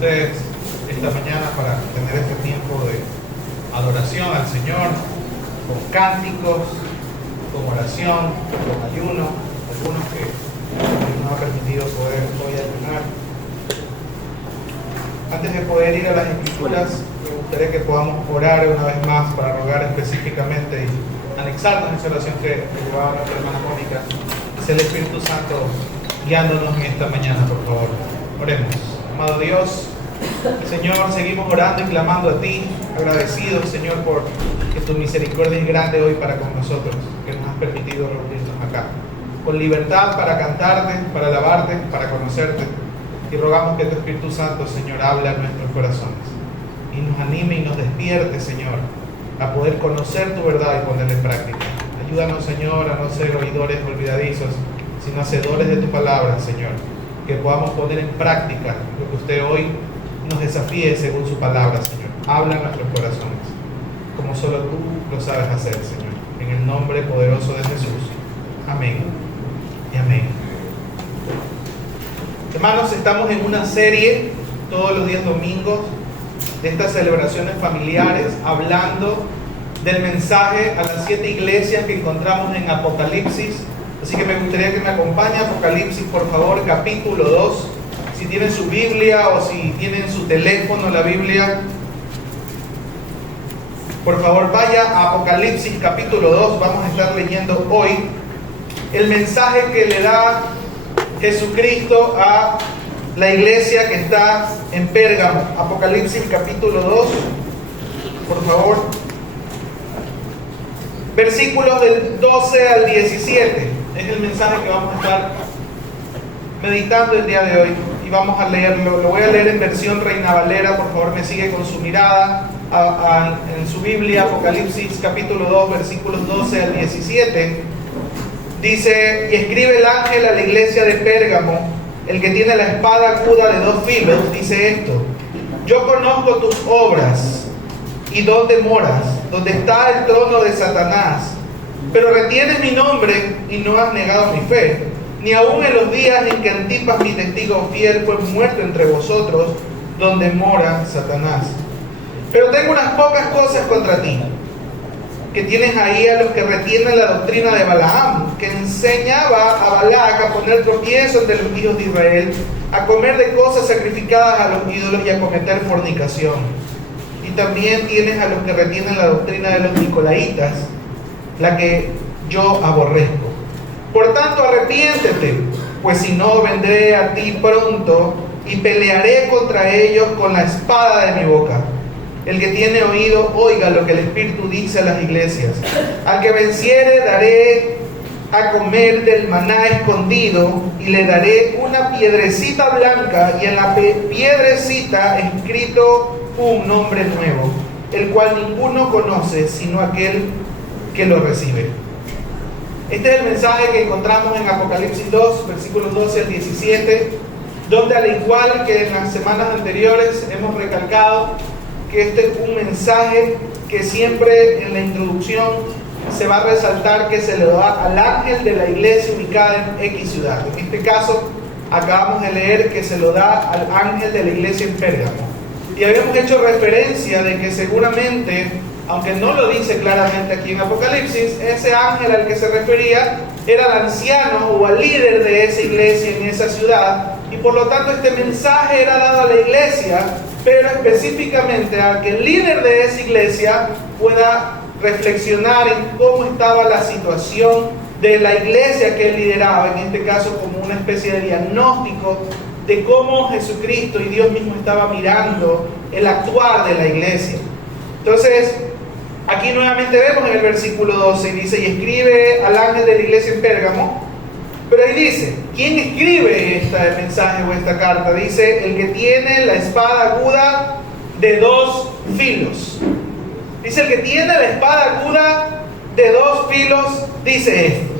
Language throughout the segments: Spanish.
ustedes esta mañana para tener este tiempo de adoración al Señor, con cánticos, con oración, con ayuno, algunos que nos ha permitido poder hoy ayunar. Antes de poder ir a las Escrituras, me gustaría que podamos orar una vez más para rogar específicamente y anexarnos en esa oración que llevaba nuestra hermana Mónica. Es el Espíritu Santo guiándonos en esta mañana, por favor. Oremos. Amado Dios, Señor, seguimos orando y clamando a ti, agradecidos, Señor, por que tu misericordia es grande hoy para con nosotros, que nos has permitido reunirnos acá, con libertad para cantarte, para alabarte, para conocerte. Y rogamos que tu Espíritu Santo, Señor, hable a nuestros corazones y nos anime y nos despierte, Señor, a poder conocer tu verdad y ponerla en práctica. Ayúdanos, Señor, a no ser oidores olvidadizos, sino hacedores de tu palabra, Señor, que podamos poner en práctica lo que usted hoy nos desafíe según su palabra, Señor. Habla en nuestros corazones, como solo tú lo sabes hacer, Señor. En el nombre poderoso de Jesús. Amén y amén. Hermanos, estamos en una serie todos los días domingos de estas celebraciones familiares, hablando del mensaje a las 7 iglesias que encontramos en Apocalipsis. Así que me gustaría que me acompañe a Apocalipsis, por favor, capítulo 2. Si tienen su Biblia o si tienen su teléfono, la Biblia, por favor vaya a Apocalipsis capítulo 2. Vamos a estar leyendo hoy el mensaje que le da Jesucristo a la iglesia que está en Pérgamo. Apocalipsis capítulo 2, por favor. Versículos del 12 al 17. Es el mensaje que vamos a estar meditando el día de hoy. Y vamos a leerlo. Lo voy a leer en versión Reina Valera. Por favor, me sigue con su mirada en su Biblia. Apocalipsis capítulo 2, versículos 12 al 17. Dice: y escribe el ángel a la iglesia de Pérgamo, el que tiene la espada aguda de 2 filos, dice esto: yo conozco tus obras y dónde moras, donde está el trono de Satanás, pero retienes mi nombre y no has negado mi fe, ni aun en los días en que Antipas, mi testigo fiel, fue muerto entre vosotros, donde mora Satanás. Pero tengo unas pocas cosas contra ti, que tienes ahí a los que retienen la doctrina de Balaam, que enseñaba a Balac a poner tropiezo ante los hijos de Israel, a comer de cosas sacrificadas a los ídolos y a cometer fornicación. Y también tienes a los que retienen la doctrina de los nicolaitas, la que yo aborrezco. Por tanto, arrepiéntete, pues si no, vendré a ti pronto y pelearé contra ellos con la espada de mi boca. El que tiene oído, oiga lo que el Espíritu dice a las iglesias. Al que venciere, daré a comer del maná escondido, y le daré una piedrecita blanca, y en la piedrecita escrito un nombre nuevo, el cual ninguno conoce, sino aquel que lo recibe. Este es el mensaje que encontramos en Apocalipsis 2, versículos 12 al 17, donde, al igual que en las semanas anteriores, hemos recalcado que este es un mensaje que siempre en la introducción se va a resaltar que se le da al ángel de la iglesia ubicada en X ciudad. En este caso, acabamos de leer que se lo da al ángel de la iglesia en Pérgamo. Y habíamos hecho referencia de que seguramente, aunque no lo dice claramente aquí en Apocalipsis, ese ángel al que se refería era el anciano o al líder de esa iglesia en esa ciudad, y por lo tanto este mensaje era dado a la iglesia, pero específicamente a que el líder de esa iglesia pueda reflexionar en cómo estaba la situación de la iglesia que él lideraba, en este caso como una especie de diagnóstico de cómo Jesucristo y Dios mismo estaba mirando el actuar de la iglesia. Entonces, aquí nuevamente vemos en el versículo 12, dice: y escribe al ángel de la iglesia en Pérgamo. Pero ahí dice, ¿quién escribe este mensaje o esta carta? Dice: el que tiene la espada aguda de 2 filos. Dice: el que tiene la espada aguda de 2 filos, dice esto.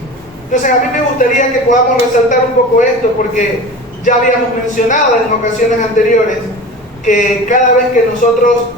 Entonces, a mí me gustaría que podamos resaltar un poco esto, porque ya habíamos mencionado en ocasiones anteriores que cada vez que nosotros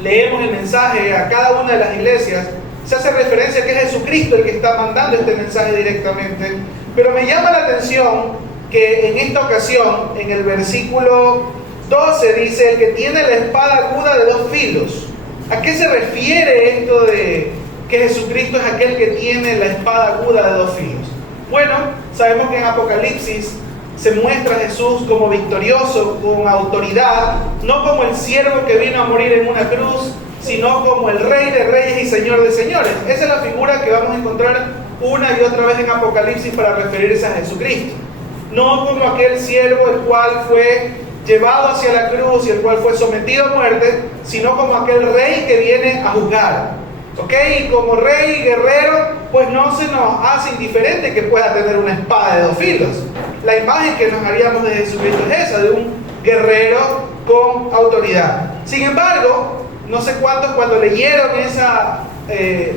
leemos el mensaje a cada una de las iglesias, se hace referencia a que es Jesucristo el que está mandando este mensaje directamente. Pero me llama la atención que en esta ocasión, en el versículo 12 dice, el que tiene la espada aguda de dos filos. ¿A qué se refiere esto de que Jesucristo es aquel que tiene la espada aguda de dos filos? Bueno, sabemos que en Apocalipsis se muestra a Jesús como victorioso, con autoridad, no como el siervo que vino a morir en una cruz, sino como el Rey de Reyes y Señor de Señores. Esa es la figura que vamos a encontrar una y otra vez en Apocalipsis para referirse a Jesucristo. No como aquel siervo el cual fue llevado hacia la cruz y el cual fue sometido a muerte, sino como aquel rey que viene a juzgar. ¿Ok? Y como rey y guerrero, pues no se nos hace indiferente que pueda tener una espada de dos filos. La imagen que nos haríamos de Jesucristo es esa, de un guerrero con autoridad. Sin embargo, no sé cuántos cuando leyeron esa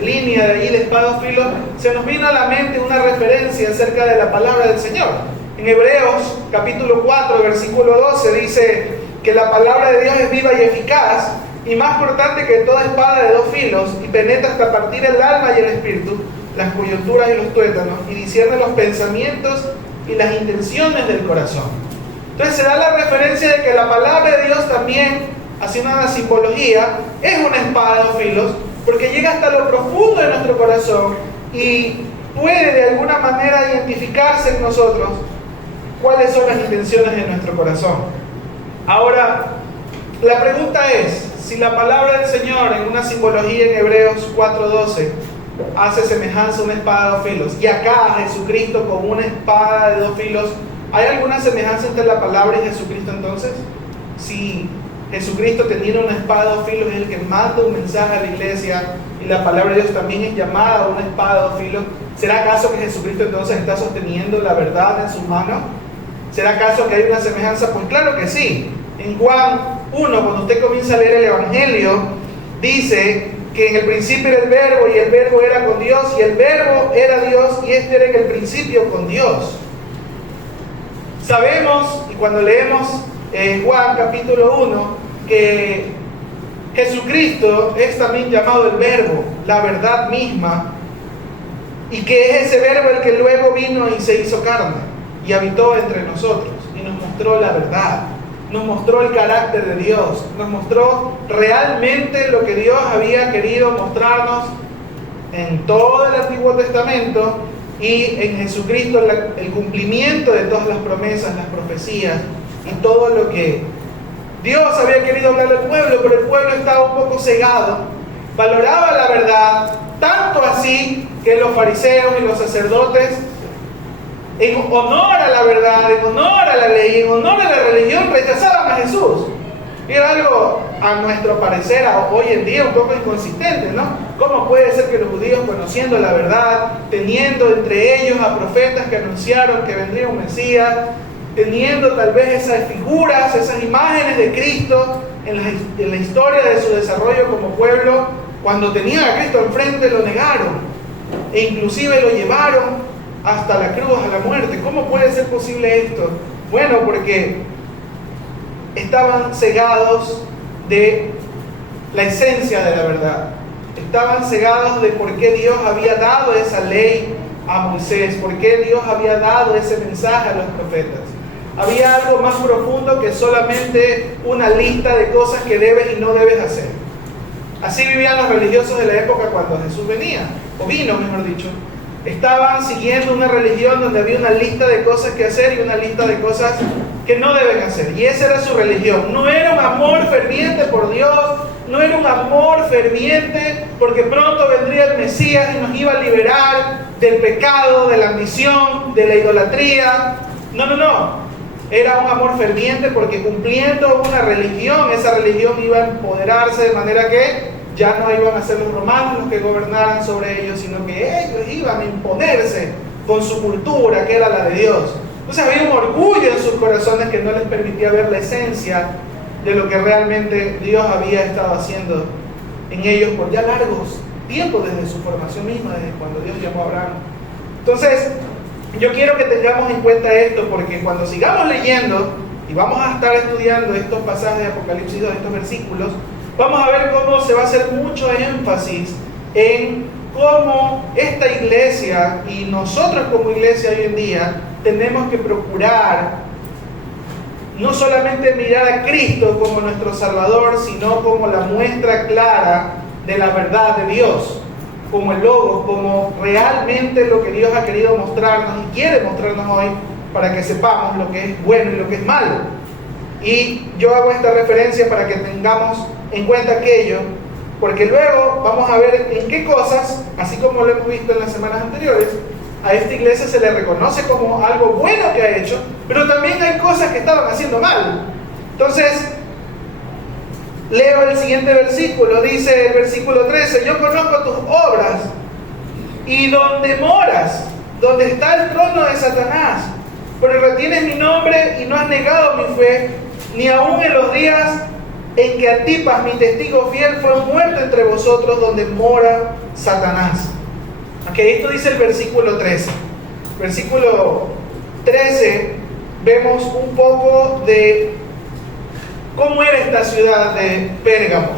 línea de ahí de espada de dos filos, se nos vino a la mente una referencia acerca de la palabra del Señor. En Hebreos capítulo 4, versículo 12 dice que la palabra de Dios es viva y eficaz y más cortante que toda espada de dos filos y penetra hasta partir el alma y el espíritu, las coyunturas y los tuétanos y discierne los pensamientos y las intenciones del corazón. Entonces se da la referencia de que la palabra de Dios también, haciendo una simbología, es una espada de dos filos porque llega hasta lo profundo de nuestro corazón y puede de alguna manera identificarse en nosotros cuáles son las intenciones de nuestro corazón. Ahora, la pregunta es, si la palabra del Señor en una simbología en Hebreos 4:12 hace semejanza a una espada de dos filos, y acá Jesucristo como una espada de dos filos, ¿hay alguna semejanza entre la palabra y Jesucristo entonces? Si Jesucristo teniendo una espada de dos filos es el que manda un mensaje a la iglesia y la palabra de Dios también es llamada una espada de dos filos, ¿será acaso que Jesucristo entonces está sosteniendo la verdad en sus manos? ¿Será acaso que hay una semejanza? Pues claro que sí. En Juan 1, cuando usted comienza a leer el Evangelio, dice que en el principio era el verbo y el verbo era con Dios y el verbo era Dios y este era en el principio con Dios. Sabemos, y cuando leemos Juan capítulo 1, que Jesucristo es también llamado el verbo, la verdad misma, y que es ese verbo el que luego vino y se hizo carne y habitó entre nosotros y nos mostró la verdad, nos mostró el carácter de Dios, nos mostró realmente lo que Dios había querido mostrarnos en todo el Antiguo Testamento y en Jesucristo el cumplimiento de todas las promesas, las profecías y todo lo que Dios había querido hablar al pueblo, pero el pueblo estaba un poco cegado, valoraba la verdad, tanto así que los fariseos y los sacerdotes, en honor a la verdad, en honor a la ley, en honor a la religión, rechazaban a Jesús. Y era algo, a nuestro parecer, hoy en día un poco inconsistente, ¿no? ¿Cómo puede ser que los judíos, conociendo la verdad, teniendo entre ellos a profetas que anunciaron que vendría un Mesías, teniendo tal vez esas figuras, esas imágenes de Cristo en la historia de su desarrollo como pueblo, cuando tenían a Cristo enfrente lo negaron e inclusive lo llevaron hasta la cruz, a la muerte? ¿Cómo puede ser posible esto? Bueno, porque estaban cegados de la esencia de la verdad. Estaban cegados de por qué Dios había dado esa ley a Moisés, por qué Dios había dado ese mensaje a los profetas. Había algo más profundo que solamente una lista de cosas que debes y no debes hacer. Así vivían los religiosos de la época cuando Jesús venía, o vino, mejor dicho. Estaban siguiendo una religión donde había una lista de cosas que hacer y una lista de cosas que no deben hacer. Y esa era su religión. No era un amor ferviente por Dios, no era un amor ferviente porque pronto vendría el Mesías y nos iba a liberar del pecado, de la ambición, de la idolatría. No. Era un amor ferviente porque cumpliendo una religión, esa religión iba a empoderarse de manera que ya no iban a ser los romanos los que gobernaran sobre ellos, sino que ellos iban a imponerse con su cultura, que era la de Dios. Entonces había un orgullo en sus corazones que no les permitía ver la esencia de lo que realmente Dios había estado haciendo en ellos por ya largos tiempos, desde su formación misma, desde cuando Dios llamó a Abraham. Entonces, yo quiero que tengamos en cuenta esto, porque cuando sigamos leyendo, y vamos a estar estudiando estos pasajes de Apocalipsis, estos versículos, vamos a ver cómo se va a hacer mucho énfasis en cómo esta iglesia y nosotros como iglesia hoy en día tenemos que procurar no solamente mirar a Cristo como nuestro Salvador, sino como la muestra clara de la verdad de Dios, como el Logos, como realmente lo que Dios ha querido mostrarnos y quiere mostrarnos hoy para que sepamos lo que es bueno y lo que es malo. Y yo hago esta referencia para que tengamos en cuenta aquello, porque luego vamos a ver en qué cosas, así como lo hemos visto en las semanas anteriores, a esta iglesia se le reconoce como algo bueno que ha hecho, pero también hay cosas que estaban haciendo mal. Entonces, leo el siguiente versículo, dice el versículo 13: yo conozco tus obras y donde moras, donde está el trono de Satanás, pero retienes mi nombre y no has negado mi fe, ni aun en los días en que Antipas, mi testigo fiel, fue muerto entre vosotros, donde mora Satanás. Ok, esto dice el versículo 13. Versículo 13, vemos un poco de cómo era esta ciudad de Pérgamo.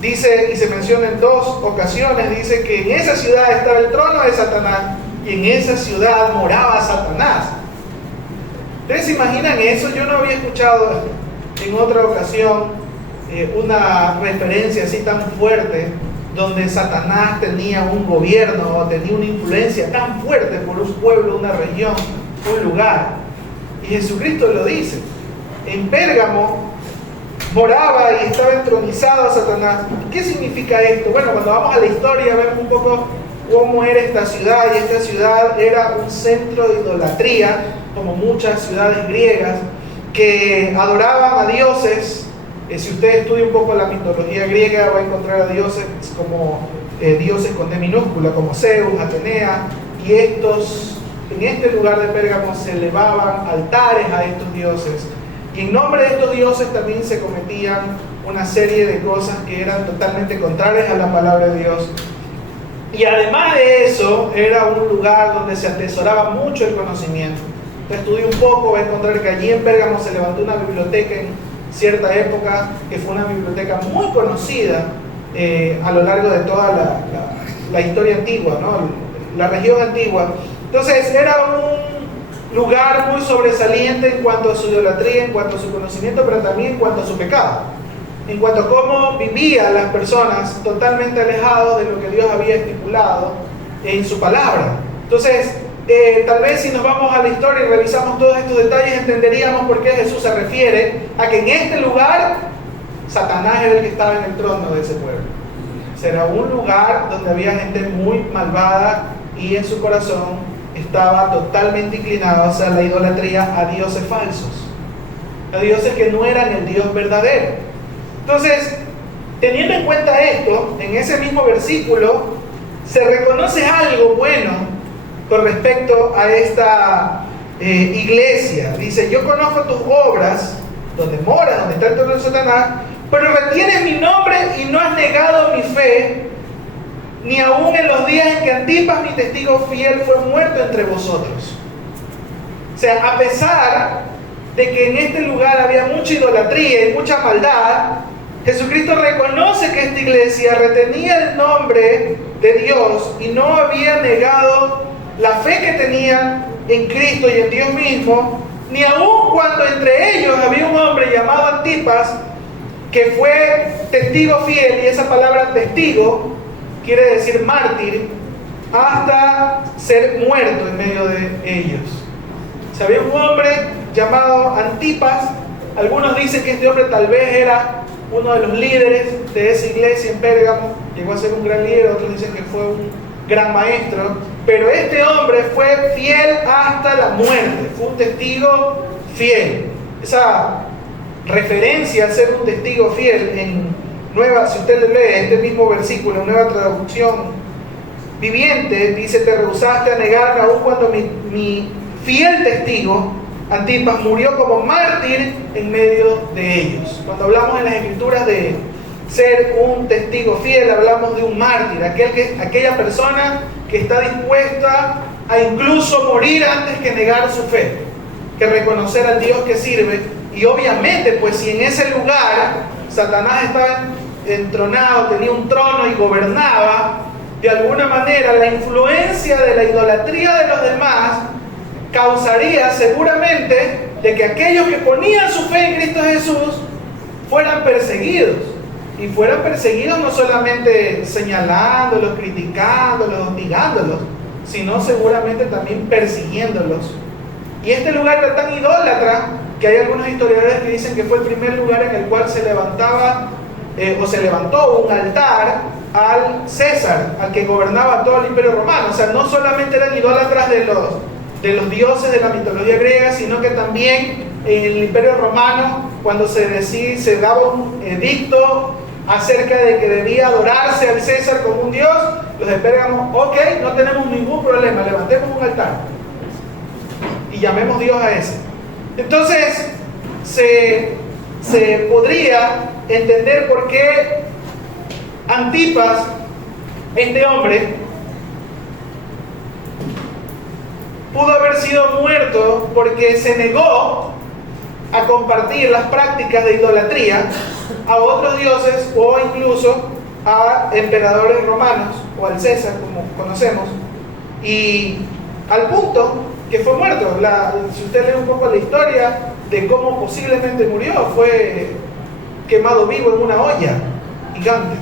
Dice, y se menciona en dos ocasiones, dice que en esa ciudad estaba el trono de Satanás y en esa ciudad moraba Satanás. ¿Ustedes se imaginan eso? Yo no había escuchado en otra ocasión una referencia así tan fuerte, donde Satanás tenía un gobierno o tenía una influencia tan fuerte por un pueblo, una región, un lugar. Y Jesucristo lo dice. En Pérgamo moraba y estaba entronizado Satanás. ¿Qué significa esto? Bueno, cuando vamos a la historia vemos un poco cómo era esta ciudad, y esta ciudad era un centro de idolatría, como muchas ciudades griegas, que adoraban a dioses. Si usted estudia un poco la mitología griega, va a encontrar a dioses como dioses con D minúscula, como Zeus, Atenea, y estos, en este lugar de Pérgamo, se elevaban altares a estos dioses, y en nombre de estos dioses también se cometían una serie de cosas que eran totalmente contrarias a la palabra de Dios. Y además de eso, era un lugar donde se atesoraba mucho el conocimiento. Usted estudia un poco, va a encontrar que allí en Pérgamo se levantó una biblioteca en cierta época, que fue una biblioteca muy conocida a lo largo de toda la historia antigua, ¿no? La región antigua. Entonces era un lugar muy sobresaliente en cuanto a su idolatría, en cuanto a su conocimiento, pero también en cuanto a su pecado, en cuanto a cómo vivían las personas totalmente alejados de lo que Dios había estipulado en su palabra. Entonces, tal vez si nos vamos a la historia y revisamos todos estos detalles, entenderíamos por qué Jesús se refiere a que en este lugar Satanás era el que estaba en el trono de ese pueblo. Será un lugar donde había gente muy malvada y en su corazón estaba totalmente inclinado hacia la idolatría a dioses falsos, a dioses que no eran el Dios verdadero. Entonces, teniendo en cuenta esto, en ese mismo versículo se reconoce algo bueno con respecto a esta iglesia. Dice: yo conozco tus obras, donde moras, donde está el trono de Satanás, pero retienes mi nombre y no has negado mi fe, ni aun en los días en que Antipas, mi testigo fiel, fue muerto entre vosotros. O sea, a pesar de que en este lugar había mucha idolatría y mucha maldad, Jesucristo reconoce que esta iglesia retenía el nombre de Dios y no había negado la fe que tenían en Cristo y en Dios mismo, ni aun cuando entre ellos había un hombre llamado Antipas, que fue testigo fiel, y esa palabra testigo quiere decir mártir, hasta ser muerto en medio de ellos. O sea, había un hombre llamado Antipas. Algunos dicen que este hombre tal vez era uno de los líderes de esa iglesia en Pérgamo, llegó a ser un gran líder, otros dicen que fue un gran maestro, pero este hombre fue fiel hasta la muerte, fue un testigo fiel. Esa referencia a ser un testigo fiel en Nueva, si usted lee este mismo versículo en Nueva Traducción Viviente, dice: te rehusaste a negarme aún cuando mi fiel testigo Antipas murió como mártir en medio de ellos. Cuando hablamos en las Escrituras de ser un testigo fiel, hablamos de un mártir, aquella persona que está dispuesta a incluso morir antes que negar su fe, que reconocer al Dios que sirve. Y obviamente, pues si en ese lugar Satanás estaba entronado, tenía un trono y gobernaba, de alguna manera la influencia de la idolatría de los demás causaría seguramente de que aquellos que ponían su fe en Cristo Jesús fueran perseguidos. Y fueran perseguidos no solamente señalándolos, criticándolos, hostigándolos, sino seguramente también persiguiéndolos. Y este lugar era tan idólatra que hay algunos historiadores que dicen que fue el primer lugar en el cual se levantaba se levantó un altar al César, al que gobernaba todo el Imperio Romano. O sea, no solamente eran idólatras de los dioses de la mitología griega, sino que también en el Imperio Romano, cuando se daba un edicto acerca de que debía adorarse al César como un dios, los de Pérgamo, ok, no tenemos ningún problema, levantemos un altar y llamemos Dios a ese. Entonces se podría entender por qué Antipas, este hombre, pudo haber sido muerto porque se negó a compartir las prácticas de idolatría a otros dioses o incluso a emperadores romanos o al César, como conocemos, y al punto que fue muerto. Si usted lee un poco la historia de cómo posiblemente murió, fue quemado vivo en una olla gigante.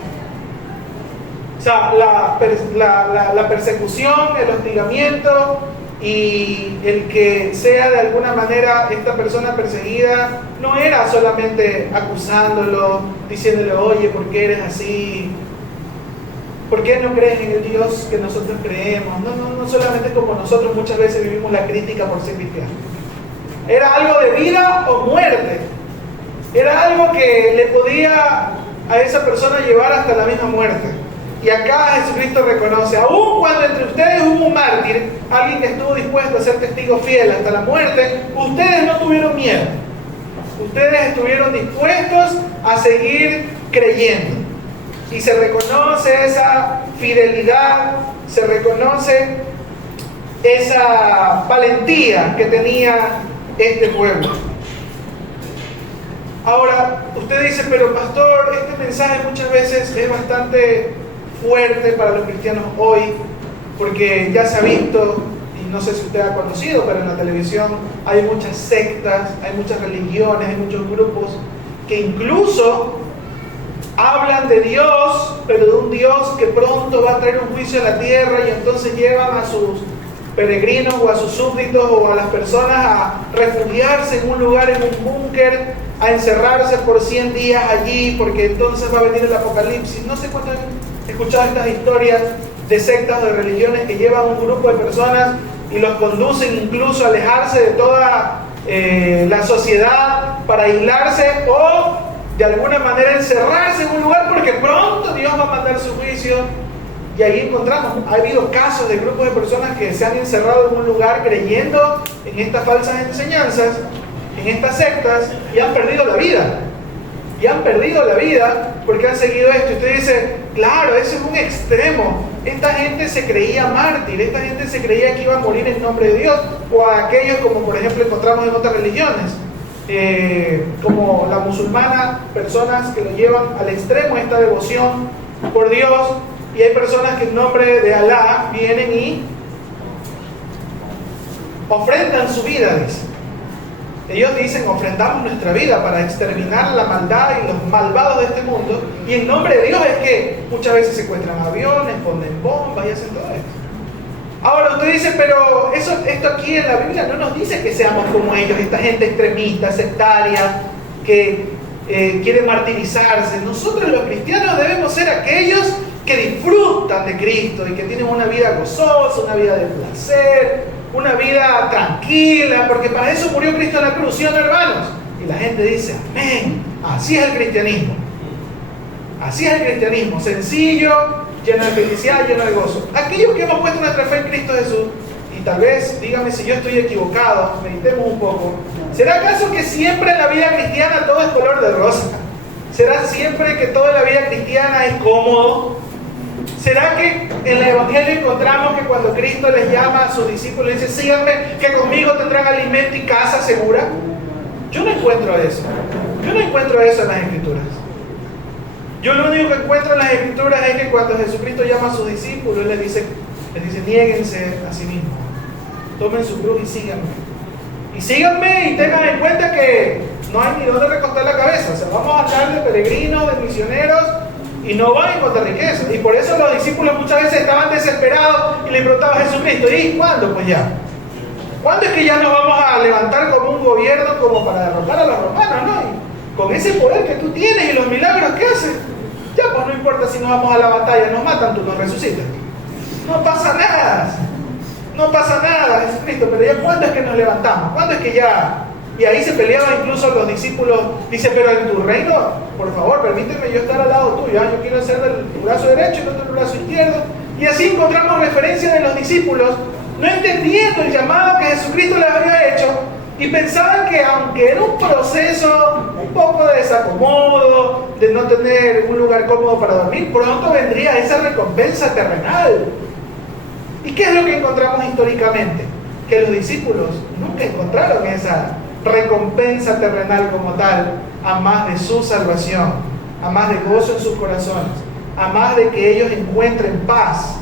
O sea, la persecución, el hostigamiento y el que sea de alguna manera esta persona perseguida no era solamente acusándolo, diciéndole, oye, ¿por qué eres así? ¿Por qué no crees en el Dios que nosotros creemos? No solamente como nosotros muchas veces vivimos la crítica por ser cristianos. Era algo de vida o muerte. Era algo que le podía a esa persona llevar hasta la misma muerte. Y acá Jesucristo reconoce, aun cuando entre ustedes hubo un mártir, alguien que estuvo dispuesto a ser testigo fiel hasta la muerte, ustedes no tuvieron miedo. Ustedes estuvieron dispuestos a seguir creyendo. Y se reconoce esa fidelidad, se reconoce esa valentía que tenía este pueblo. Ahora, usted dice, pero pastor, este mensaje muchas veces es bastante fuerte para los cristianos hoy, porque ya se ha visto, y no sé si usted ha conocido, pero en la televisión hay muchas sectas, hay muchas religiones, hay muchos grupos que incluso hablan de Dios, pero de un Dios que pronto va a traer un juicio a la tierra, y entonces llevan a sus peregrinos o a sus súbditos o a las personas a refugiarse en un lugar, en un búnker, a encerrarse por 100 días allí, porque entonces va a venir el apocalipsis. No sé cuánto han escuchado estas historias de sectas o de religiones que llevan a un grupo de personas y los conducen incluso a alejarse de toda la sociedad para aislarse o de alguna manera encerrarse en un lugar porque pronto Dios va a mandar su juicio. Y ahí encontramos, ha habido casos de grupos de personas que se han encerrado en un lugar creyendo en estas falsas enseñanzas, en estas sectas, y han perdido la vida. Y han perdido la vida porque han seguido esto. Y usted dice, claro, ese es un extremo. Esta gente se creía mártir, esta gente se creía que iba a morir en nombre de Dios. O a aquellos como por ejemplo encontramos en otras religiones, como la musulmana, personas que lo llevan al extremo esta devoción por Dios. Y hay personas que en nombre de Alá vienen y ofrendan su vida, dice. Ellos dicen, ofrendamos nuestra vida para exterminar la maldad y los malvados de este mundo. Y en nombre de Dios es que muchas veces secuestran aviones, ponen bombas y hacen todo esto. Ahora usted dice, pero esto aquí en la Biblia no nos dice que seamos como ellos, esta gente extremista, sectaria, que quiere martirizarse. Nosotros los cristianos debemos ser aquellos que disfrutan de Cristo y que tienen una vida gozosa, una vida de placer, una vida tranquila, porque para eso murió Cristo en la cruz, ¿sí o no, hermanos? Y la gente dice, amén, así es el cristianismo. Así es el cristianismo, sencillo, lleno de felicidad, lleno de gozo. Aquellos que hemos puesto nuestra fe en Cristo Jesús, y tal vez, dígame si yo estoy equivocado, meditemos un poco. ¿Será acaso que siempre en la vida cristiana todo es color de rosa? ¿Será siempre que toda la vida cristiana es cómodo? ¿Será que en el Evangelio encontramos que cuando Cristo les llama a sus discípulos, les dice, síganme, que conmigo tendrán alimento y casa segura? Yo no encuentro eso. Yo no encuentro eso en las Escrituras. Yo lo único que encuentro en las Escrituras es que cuando Jesucristo llama a sus discípulos, les dice, niéguense a sí mismos. tomen su cruz y síganme. Y síganme y tengan en cuenta que no hay ni dónde recostar la cabeza. O sea, vamos a hablar de peregrinos, de misioneros, y no van a encontrar riqueza. Y por eso los discípulos muchas veces estaban desesperados y le preguntaban a Jesucristo, ¿y cuándo? Pues ya. ¿Cuándo es que ya nos vamos a levantar como un gobierno como para derrotar a los romanos, no? Y con ese poder que tú tienes y los milagros que haces, ya pues no importa si nos vamos a la batalla, nos matan, tú nos resucitas. No pasa nada. No pasa nada, Jesucristo, pero ya ¿cuándo es que nos levantamos? ¿Cuándo es que ya? Y ahí se peleaban incluso los discípulos. Dice, pero en tu reino, por favor, permíteme yo estar al lado tuyo. Yo quiero ser tu brazo derecho y no tu brazo izquierdo. Y así encontramos referencia de los discípulos, no entendiendo el llamado que Jesucristo les había hecho, y pensaban que aunque era un proceso un poco de desacomodo, de no tener un lugar cómodo para dormir, pronto vendría esa recompensa terrenal. ¿Y qué es lo que encontramos históricamente? Que los discípulos nunca encontraron esa recompensa terrenal como tal, a más de su salvación, a más de gozo en sus corazones, a más de que ellos encuentren paz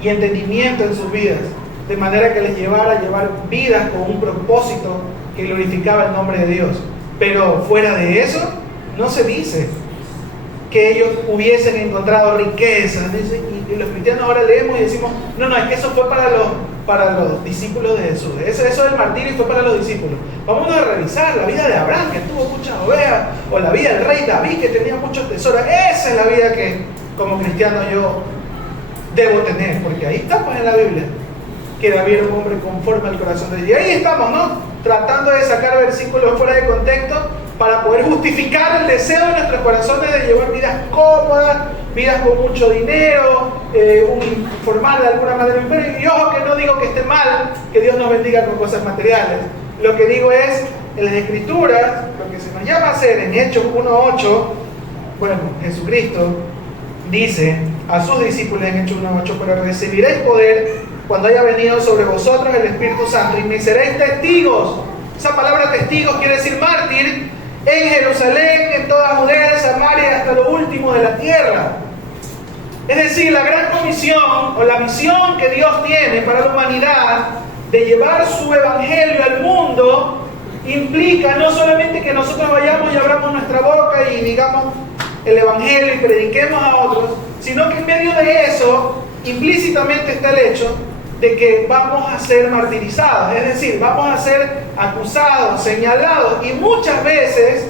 y entendimiento en sus vidas, de manera que les llevara a llevar vidas con un propósito que glorificaba el nombre de Dios. Pero fuera de eso, no se dice que ellos hubiesen encontrado riquezas. Y los cristianos ahora leemos y decimos, no, es que eso fue para los discípulos de Jesús. Eso del martirio fue para los discípulos. Vamos a revisar la vida de Abraham, que tuvo muchas ovejas, o la vida del rey David, que tenía muchos tesoros. Esa es la vida que como cristiano yo debo tener, porque ahí está pues en la Biblia, que David era un hombre conforme al corazón de Dios. Y ahí estamos, ¿no? Tratando de sacar versículos fuera de contexto para poder justificar el deseo de nuestros corazones de llevar vidas cómodas, vidas con mucho dinero, formar de alguna manera un imperio. Y ojo, que no digo que esté mal que Dios nos bendiga con cosas materiales. Lo que digo es, en las Escrituras, lo que se nos llama a hacer en Hechos 1:8, bueno, Jesucristo dice a sus discípulos en Hechos 1:8, pero recibiréis poder cuando haya venido sobre vosotros el Espíritu Santo y me seréis testigos. Esa palabra testigos quiere decir mártir, en Jerusalén, en toda Judea, Samaria, hasta lo último de la tierra. Es decir, la gran comisión o la misión que Dios tiene para la humanidad de llevar su evangelio al mundo implica no solamente que nosotros vayamos y abramos nuestra boca y digamos el evangelio y prediquemos a otros, sino que en medio de eso implícitamente está el hecho de que vamos a ser martirizados, es decir, vamos a ser acusados, señalados, y muchas veces,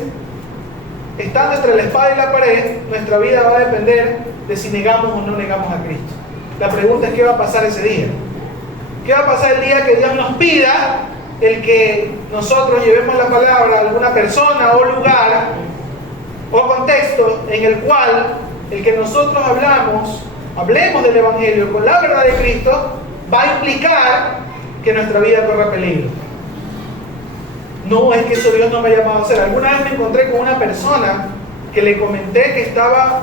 estando entre la espada y la pared, nuestra vida va a depender de si negamos o no negamos a Cristo. La pregunta es, ¿qué va a pasar ese día? ¿Qué va a pasar el día que Dios nos pida el que nosotros llevemos la palabra a alguna persona o lugar o contexto en el cual el que nosotros hablemos del evangelio con la verdad de Cristo, va a implicar que nuestra vida corra peligro? No, es que eso Dios no me ha llamado a hacer. Alguna vez me encontré con una persona que le comenté que estaba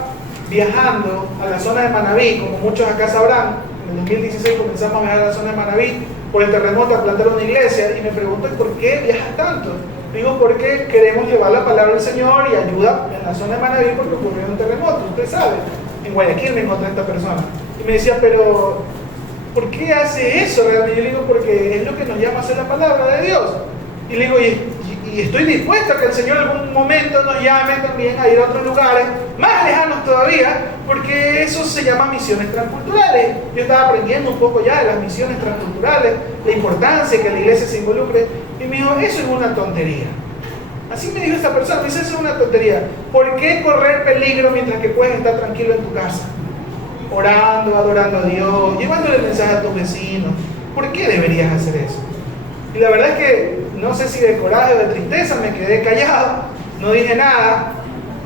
viajando a la zona de Manabí, como muchos acá sabrán. En el 2016 comenzamos a viajar a la zona de Manabí por el terremoto a plantar una iglesia, y me preguntó, ¿por qué viajas tanto? Digo, porque queremos llevar la palabra del Señor y ayuda en la zona de Manabí porque ocurrió un terremoto, usted sabe. En Guayaquil me encontré a esta persona y me decía, pero ¿por qué hace eso realmente? Yo le digo, porque es lo que nos llama a hacer la palabra de Dios. Y le digo, y estoy dispuesto a que el Señor en algún momento nos llame también a ir a otros lugares, más lejanos todavía, porque eso se llama misiones transculturales. Yo estaba aprendiendo un poco ya de las misiones transculturales, la importancia que la iglesia se involucre, y me dijo, eso es una tontería. Así me dijo esa persona, me dice, eso es una tontería. ¿Por qué correr peligro mientras que puedes estar tranquilo en tu casa? Orando, adorando a Dios, llevándole el mensaje a tus vecinos. ¿Por qué deberías hacer eso? Y la verdad es que no sé si de coraje o de tristeza me quedé callado, no dije nada,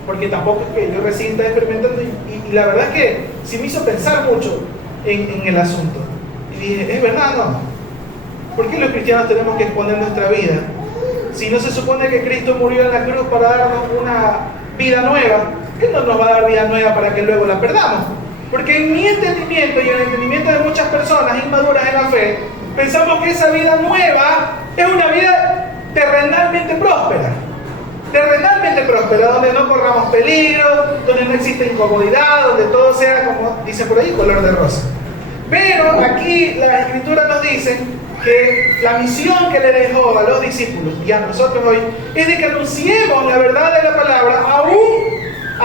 porque tampoco es que yo recién estaba experimentando, y la verdad es que sí me hizo pensar mucho en el asunto. Y dije, ¿es verdad o no? ¿Por qué los cristianos tenemos que exponer nuestra vida? Si no se supone que Cristo murió en la cruz para darnos una vida nueva, Él no nos va a dar vida nueva para que luego la perdamos. Porque en mi entendimiento y en el entendimiento de muchas personas inmaduras en la fe, pensamos que esa vida nueva es una vida terrenalmente próspera. Terrenalmente próspera, donde no corramos peligro, donde no existe incomodidad, donde todo sea, como dicen por ahí, color de rosa. Pero aquí las Escrituras nos dicen que la misión que le dejó a los discípulos y a nosotros hoy es de que anunciemos la verdad de la palabra, aún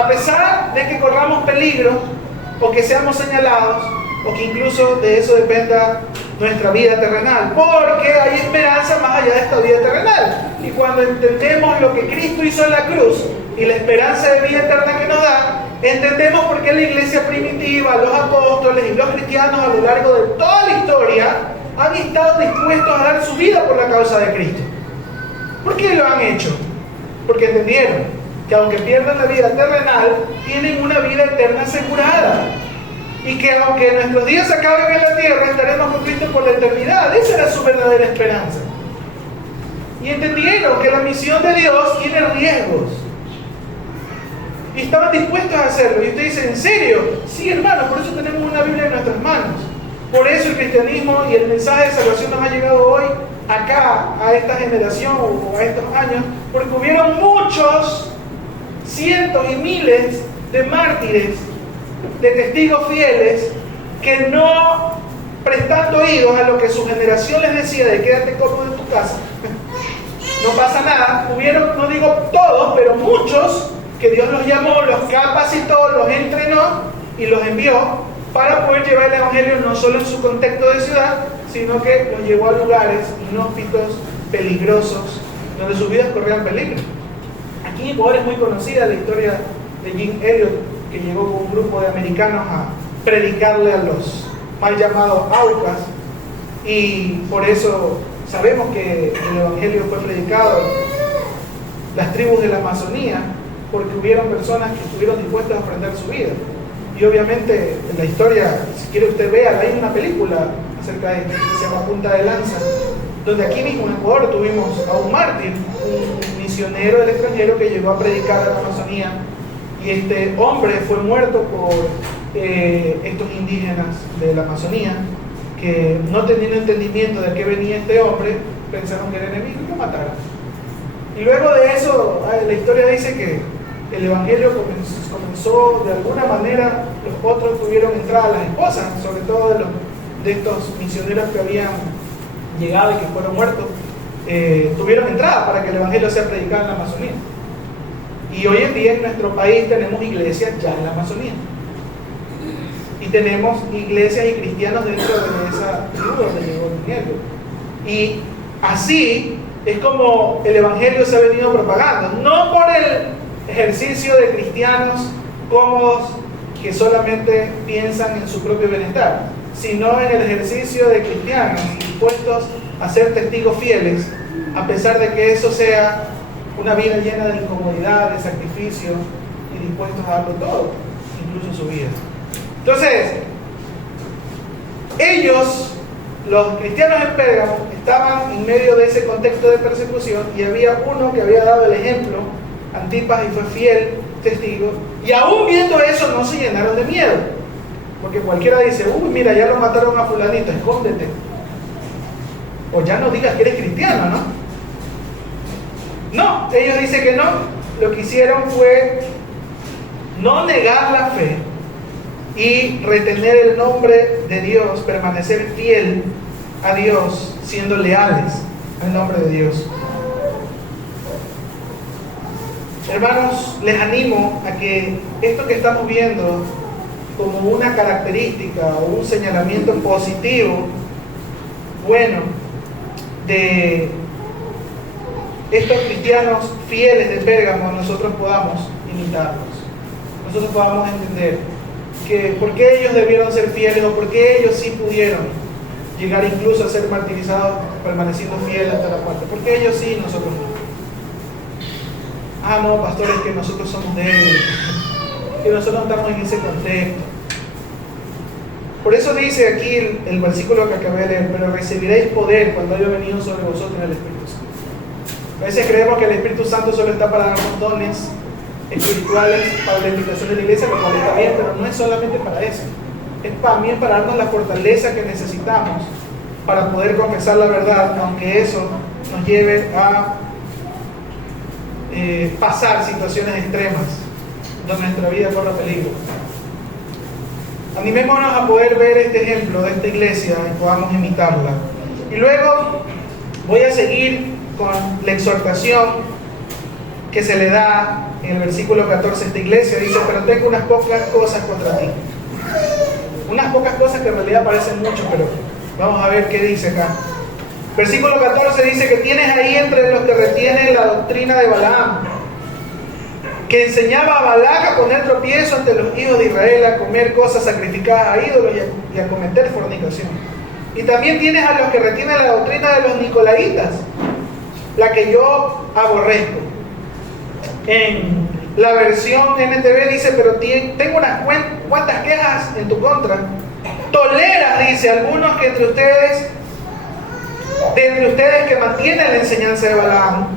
a pesar de que corramos peligro o que seamos señalados o que incluso de eso dependa nuestra vida terrenal, porque hay esperanza más allá de esta vida terrenal. Y cuando entendemos lo que Cristo hizo en la cruz y la esperanza de vida eterna que nos da, entendemos por qué la iglesia primitiva, los apóstoles y los cristianos a lo largo de toda la historia han estado dispuestos a dar su vida por la causa de Cristo. ¿Por qué lo han hecho? Porque entendieron que aunque pierdan la vida terrenal, tienen una vida eterna asegurada. Y que aunque nuestros días acaben en la tierra, estaremos con Cristo por la eternidad. Esa era su verdadera esperanza. Y entendieron que la misión de Dios tiene riesgos. Y estaban dispuestos a hacerlo. Y usted dice, ¿en serio? Sí, hermano, por eso tenemos una Biblia en nuestras manos. Por eso el cristianismo y el mensaje de salvación nos ha llegado hoy acá, a esta generación o a estos años, porque hubieron muchos, cientos y miles de mártires, de testigos fieles, que no, prestando oídos a lo que su generación les decía de quédate cómodo en tu casa, no pasa nada, hubieron, no digo todos, pero muchos que Dios los llamó, los capacitó, los entrenó y los envió para poder llevar el Evangelio no solo en su contexto de ciudad, sino que los llevó a lugares inhóspitos, peligrosos, donde sus vidas corrían peligro. Aquí en Ecuador es muy conocida la historia de Jim Elliot, que llegó con un grupo de americanos a predicarle a los mal llamados Aucas, y por eso sabemos que el Evangelio fue predicado en las tribus de la Amazonía, porque hubieron personas que estuvieron dispuestas a ofrendar su vida. Y obviamente en la historia, si quiere usted vea, hay una película acerca de esto que se llama Punta de Lanza, donde aquí mismo en Ecuador tuvimos a un mártir, un misionero del extranjero que llegó a predicar a la Amazonía, y este hombre fue muerto por estos indígenas de la Amazonía, que no teniendo entendimiento de qué venía este hombre, pensaron que era enemigo y lo mataron. Y luego de eso, la historia dice que el Evangelio comenzó de alguna manera, los otros tuvieron entrada a las esposas, sobre todo de estos misioneros que habían llegado y que fueron muertos, tuvieron entrada para que el Evangelio sea predicado en la Amazonía. Y hoy en día en nuestro país tenemos iglesias ya en la Amazonía. Y tenemos iglesias y cristianos dentro de esa tribu donde llegó el Evangelio. Y así es como el Evangelio se ha venido propagando, no por el ejercicio de cristianos cómodos que solamente piensan en su propio bienestar, sino en el ejercicio de cristianos dispuestos a ser testigos fieles, a pesar de que eso sea una vida llena de incomodidad, de sacrificio, y dispuestos a darlo todo, incluso su vida. Entonces, ellos, los cristianos en Pérgamo, estaban en medio de ese contexto de persecución, y había uno que había dado el ejemplo, Antipas, y fue fiel testigo, y aún viendo eso no se llenaron de miedo, porque cualquiera dice, uy, mira, ya lo mataron a fulanito, escóndete, o ya no digas que eres cristiano, ¿no? No, ellos dicen que no, lo que hicieron fue no negar la fe y retener el nombre de Dios, permanecer fiel a Dios, siendo leales al nombre de Dios. Hermanos, les animo a que esto que estamos viendo como una característica o un señalamiento positivo, bueno, de estos cristianos fieles de Pérgamo, nosotros podamos imitarlos. Nosotros podamos entender que por qué ellos debieron ser fieles o por qué ellos sí pudieron llegar incluso a ser martirizados permaneciendo fieles hasta la muerte. ¿Por qué ellos sí y nosotros no? Ah, no, pastores, que nosotros somos débiles, que nosotros estamos en ese contexto. Por eso dice aquí el versículo que acabé de leer, pero recibiréis poder cuando haya venido sobre vosotros el Espíritu Santo. A veces creemos que el Espíritu Santo solo está para darnos dones espirituales, para la edificación de la iglesia, lo cual está bien, pero no es solamente para eso. Es también para darnos la fortaleza que necesitamos para poder confesar la verdad, aunque eso nos lleve a pasar situaciones extremas donde nuestra vida corra peligro. Animémonos a poder ver este ejemplo de esta iglesia y podamos imitarla. Y luego voy a seguir con la exhortación que se le da en el versículo 14 a esta iglesia. Dice: pero tengo unas pocas cosas contra ti. Unas pocas cosas que en realidad parecen mucho, pero vamos a ver qué dice acá. Versículo 14 dice que tienes ahí entre los que retienen la doctrina de Balaam, que enseñaba a Balac a poner tropiezo ante los hijos de Israel, a comer cosas sacrificadas a ídolos y a cometer fornicación. Y también tienes a los que retienen la doctrina de los nicolaitas, la que yo aborrezco. En la versión NTV dice: pero tengo unas cuantas quejas en tu contra. Toleras, dice, algunos que entre ustedes que mantienen la enseñanza de Balaam,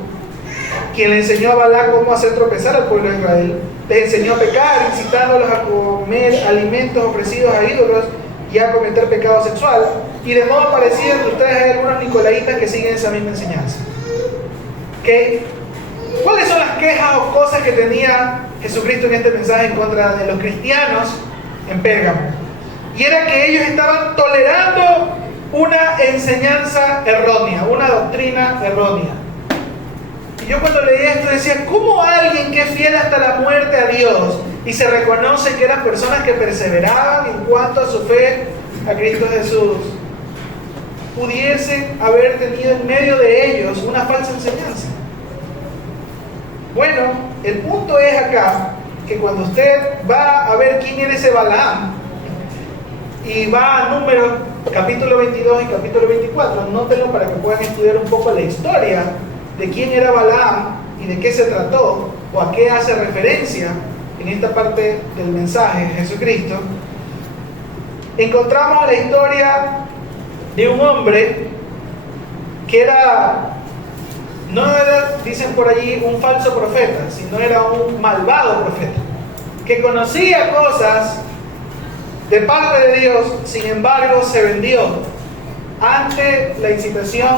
quien le enseñó a Balac cómo hacer tropezar al pueblo de Israel. Les enseñó a pecar, incitándolos a comer alimentos ofrecidos a ídolos y a cometer pecado sexual. Y de modo parecido entre ustedes hay algunos nicolaitas que siguen esa misma enseñanza. ¿Cuáles son las quejas o cosas que tenía Jesucristo en este mensaje en contra de los cristianos en Pérgamo? Y era que ellos estaban tolerando una enseñanza errónea, una doctrina errónea. Y yo cuando leí esto decía: ¿cómo alguien que es fiel hasta la muerte a Dios y se reconoce que eran personas que perseveraban en cuanto a su fe a Cristo Jesús, pudiese haber tenido en medio de ellos una falsa enseñanza? Bueno, el punto es acá que cuando usted va a ver quién era ese Balaam y va a Números capítulo 22 y capítulo 24, anótenlo para que puedan estudiar un poco la historia de quién era Balaam y de qué se trató o a qué hace referencia en esta parte del mensaje de Jesucristo. Encontramos la historia de un hombre que no era, dicen por allí, un falso profeta, sino era un malvado profeta, que conocía cosas de parte de Dios, sin embargo se vendió ante la incitación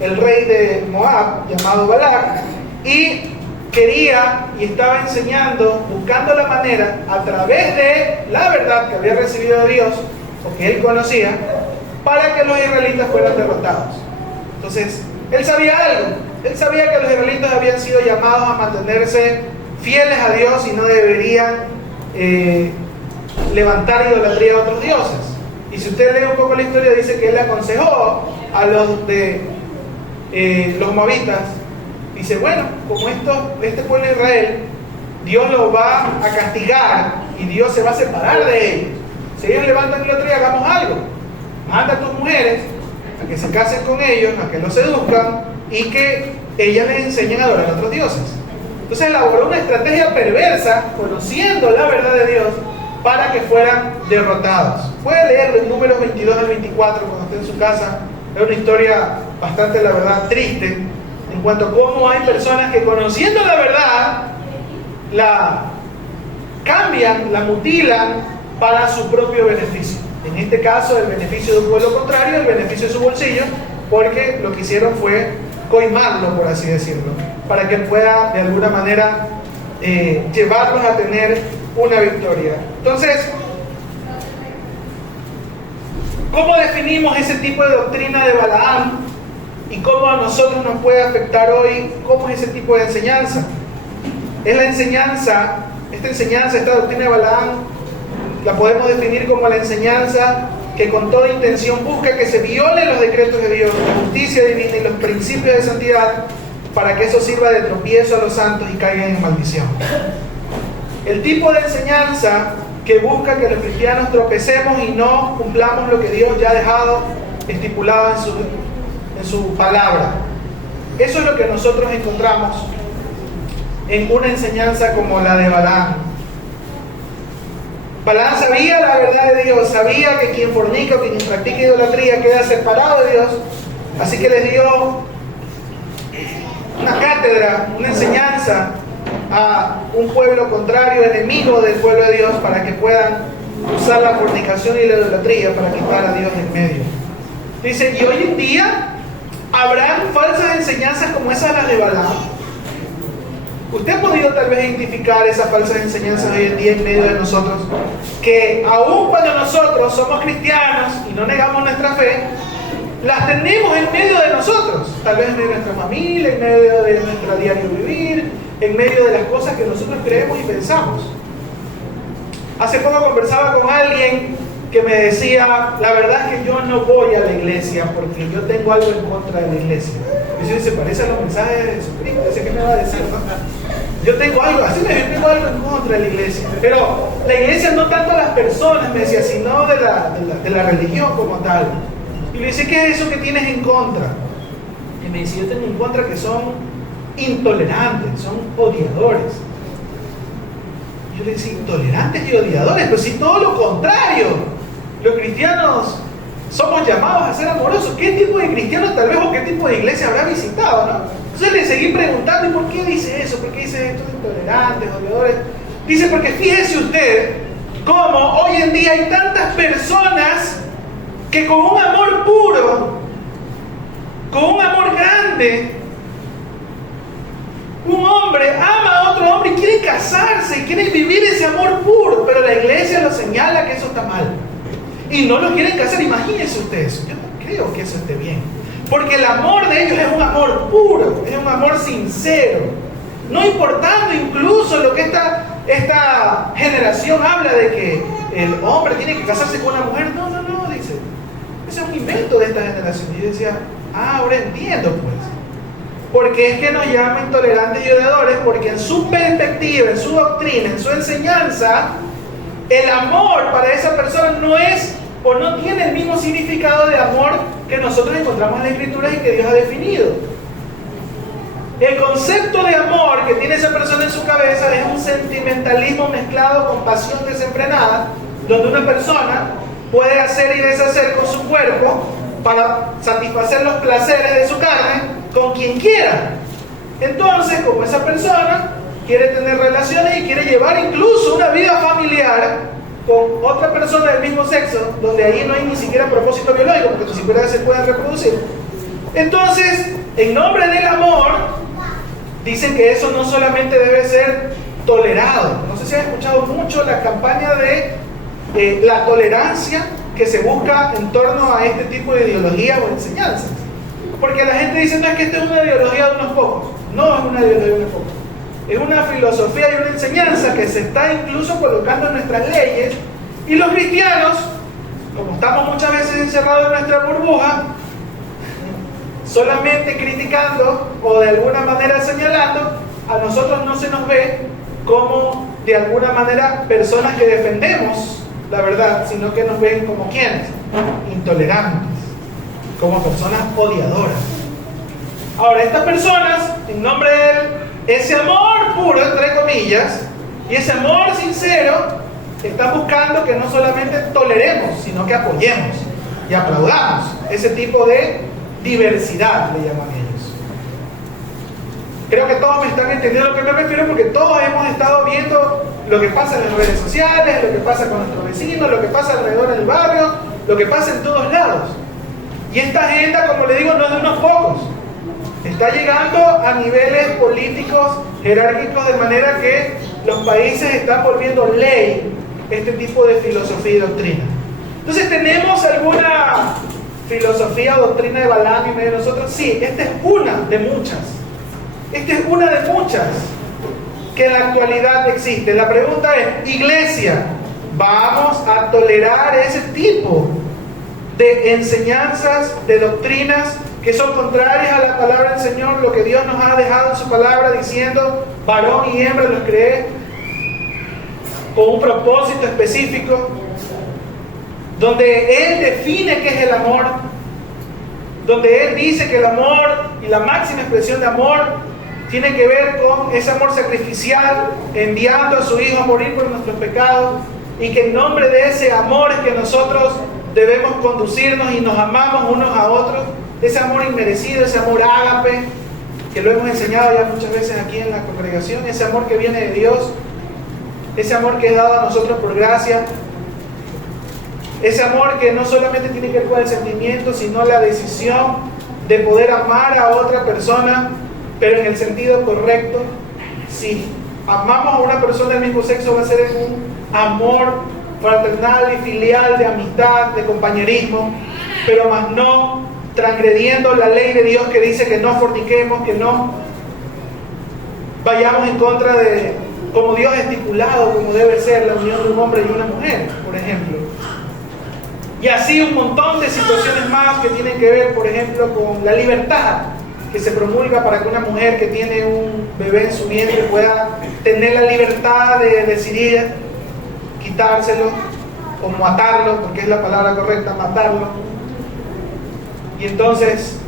del rey de Moab, llamado Balac, y quería y estaba enseñando, buscando la manera, a través de la verdad que había recibido de Dios, o que él conocía, para que los israelitas fueran derrotados. Entonces, él sabía algo. Él sabía que los israelitas habían sido llamados a mantenerse fieles a Dios y no deberían levantar idolatría a otros dioses. Y si usted lee un poco la historia, dice que él aconsejó a los de los moabitas. Dice: bueno, como este pueblo de Israel, Dios lo va a castigar y Dios se va a separar de ellos. Si ellos levantan idolatría, hagamos algo. Manda a tus mujeres a que se casen con ellos, a que los seduzcan y que ellas les enseñen a adorar a otros dioses. Entonces elaboró una estrategia perversa, conociendo la verdad de Dios, para que fueran derrotados. Puede leerlo en Números 22 al 24 cuando esté en su casa. Es una historia bastante, la verdad, triste en cuanto a cómo hay personas que, conociendo la verdad, la cambian, la mutilan para su propio beneficio. En este caso, el beneficio de un pueblo contrario, el beneficio de su bolsillo, porque lo que hicieron fue coimarlo, por así decirlo, para que pueda de alguna manera llevarlos a tener una victoria. Entonces, ¿cómo definimos ese tipo de doctrina de Balaam y cómo a nosotros nos puede afectar hoy? ¿Cómo es ese tipo de enseñanza? Es la enseñanza, esta doctrina de Balaam, la podemos definir como la enseñanza que con toda intención busca que se violen los decretos de Dios, la justicia divina y los principios de santidad, para que eso sirva de tropiezo a los santos y caigan en maldición. El tipo de enseñanza que busca que los cristianos tropecemos y no cumplamos lo que Dios ya ha dejado estipulado en su palabra. Eso es lo que nosotros encontramos en una enseñanza como la de Balaam. Balaam sabía la verdad de Dios, sabía que quien fornica o quien practica idolatría queda separado de Dios, así que les dio una cátedra, una enseñanza a un pueblo contrario, enemigo del pueblo de Dios, para que puedan usar la fornicación y la idolatría para quitar a Dios en medio. Dice: y hoy en día habrán falsas enseñanzas como esas las de Balaam. Usted ha podido tal vez identificar esas falsas enseñanzas hoy en día en medio de nosotros, que aun cuando nosotros somos cristianos y no negamos nuestra fe, las tenemos en medio de nosotros, tal vez en medio de nuestra familia, en medio de nuestro diario vivir, en medio de las cosas que nosotros creemos y pensamos. Hace poco conversaba con alguien que me decía, la verdad es que yo no voy a la iglesia porque yo tengo algo en contra de la iglesia. Y eso se parece a los mensajes de Jesucristo. Dice, ¿qué me va a decir? ¿No? Yo tengo algo, así me tengo algo en contra de la iglesia. Pero la iglesia no tanto a las personas, me decía, sino de la religión como tal. Y le dice, ¿qué es eso que tienes en contra? Y me dice, yo tengo en contra que son intolerantes, son odiadores. Yo le decía, intolerantes y odiadores, pero si todo lo contrario. Los cristianos somos llamados a ser amorosos. ¿Qué tipo de cristiano tal vez o qué tipo de iglesia habrá visitado, no? Entonces le seguí preguntando, ¿y por qué dice eso? ¿Por qué dice esto de intolerantes, odiadores? Dice, porque fíjese usted cómo hoy en día hay tantas personas que con un amor puro, con un amor grande, un hombre ama a otro hombre y quiere casarse y quiere vivir ese amor puro, pero la iglesia lo señala que eso está mal. Y no lo quieren casar. Imagínense ustedes, yo no creo que eso esté bien. Porque el amor de ellos es un amor puro, es un amor sincero. No importando incluso lo que esta generación habla de que el hombre tiene que casarse con una mujer. No, dice. Ese es un invento de esta generación. Y yo decía, ahora entiendo pues. Porque es que nos llama intolerantes y odiadores, porque en su perspectiva, en su doctrina, en su enseñanza, el amor para esa persona no es o no tiene el mismo significado de amor que nosotros encontramos en las Escrituras y que Dios ha definido. El concepto de amor que tiene esa persona en su cabeza es un sentimentalismo mezclado con pasión desenfrenada, donde una persona puede hacer y deshacer con su cuerpo para satisfacer los placeres de su carne con quien quiera. Entonces, como esa persona quiere tener relaciones y quiere llevar incluso una vida familiar con otra persona del mismo sexo, donde ahí no hay ni siquiera propósito biológico, porque ni siquiera se pueden reproducir. Entonces, en nombre del amor, dicen que eso no solamente debe ser tolerado. No sé si han escuchado mucho la campaña de la tolerancia que se busca en torno a este tipo de ideología o enseñanzas. Porque la gente dice, no, es que esta es una ideología de unos pocos. No es una ideología de unos pocos. Es una filosofía y una enseñanza que se está incluso colocando en nuestras leyes. Y los cristianos, como estamos muchas veces encerrados en nuestra burbuja, solamente criticando o de alguna manera señalando, a nosotros no se nos ve como de alguna manera personas que defendemos la verdad, sino que nos ven como quienes, intolerantes, como personas odiadoras. Ahora, estas personas, en nombre de ese amor puro, entre comillas, y ese amor sincero, están buscando que no solamente toleremos, sino que apoyemos y aplaudamos ese tipo de diversidad, le llaman ellos. Creo que todos me están entendiendo a lo que me refiero, porque todos hemos estado viendo lo que pasa en las redes sociales, lo que pasa con nuestros vecinos, lo que pasa alrededor del barrio, lo que pasa en todos lados. Y esta agenda, como le digo, no es de unos pocos. Está llegando a niveles políticos jerárquicos, de manera que los países están volviendo ley este tipo de filosofía y doctrina. Entonces, ¿tenemos alguna filosofía o doctrina de Balaam en medio de nosotros? Sí, esta es una de muchas. Esta es una de muchas que en la actualidad existe. La pregunta es, iglesia, ¿vamos a tolerar ese tipo de enseñanzas, de doctrinas que son contrarias a la palabra del Señor, lo que Dios nos ha dejado en su palabra, diciendo, varón y hembra los creé con un propósito específico, donde Él define qué es el amor, donde Él dice que el amor y la máxima expresión de amor tiene que ver con ese amor sacrificial, enviando a su Hijo a morir por nuestros pecados, y que en nombre de ese amor es que nosotros debemos conducirnos y nos amamos unos a otros, ese amor inmerecido, ese amor ágape, que lo hemos enseñado ya muchas veces aquí en la congregación, ese amor que viene de Dios, ese amor que es dado a nosotros por gracia, ese amor que no solamente tiene que ver con el sentimiento, sino la decisión de poder amar a otra persona, pero en el sentido correcto. Si amamos a una persona del mismo sexo, va a ser en un amor fraternal y filial, de amistad, de compañerismo, pero más no transgrediendo la ley de Dios que dice que no forniquemos, que no vayamos en contra de como Dios ha estipulado, como debe ser la unión de un hombre y una mujer, por ejemplo. Y así un montón de situaciones más que tienen que ver, por ejemplo, con la libertad que se promulga para que una mujer que tiene un bebé en su vientre pueda tener la libertad de decidir quitárselo o matarlo, porque es la palabra correcta, matarlo. Y entonces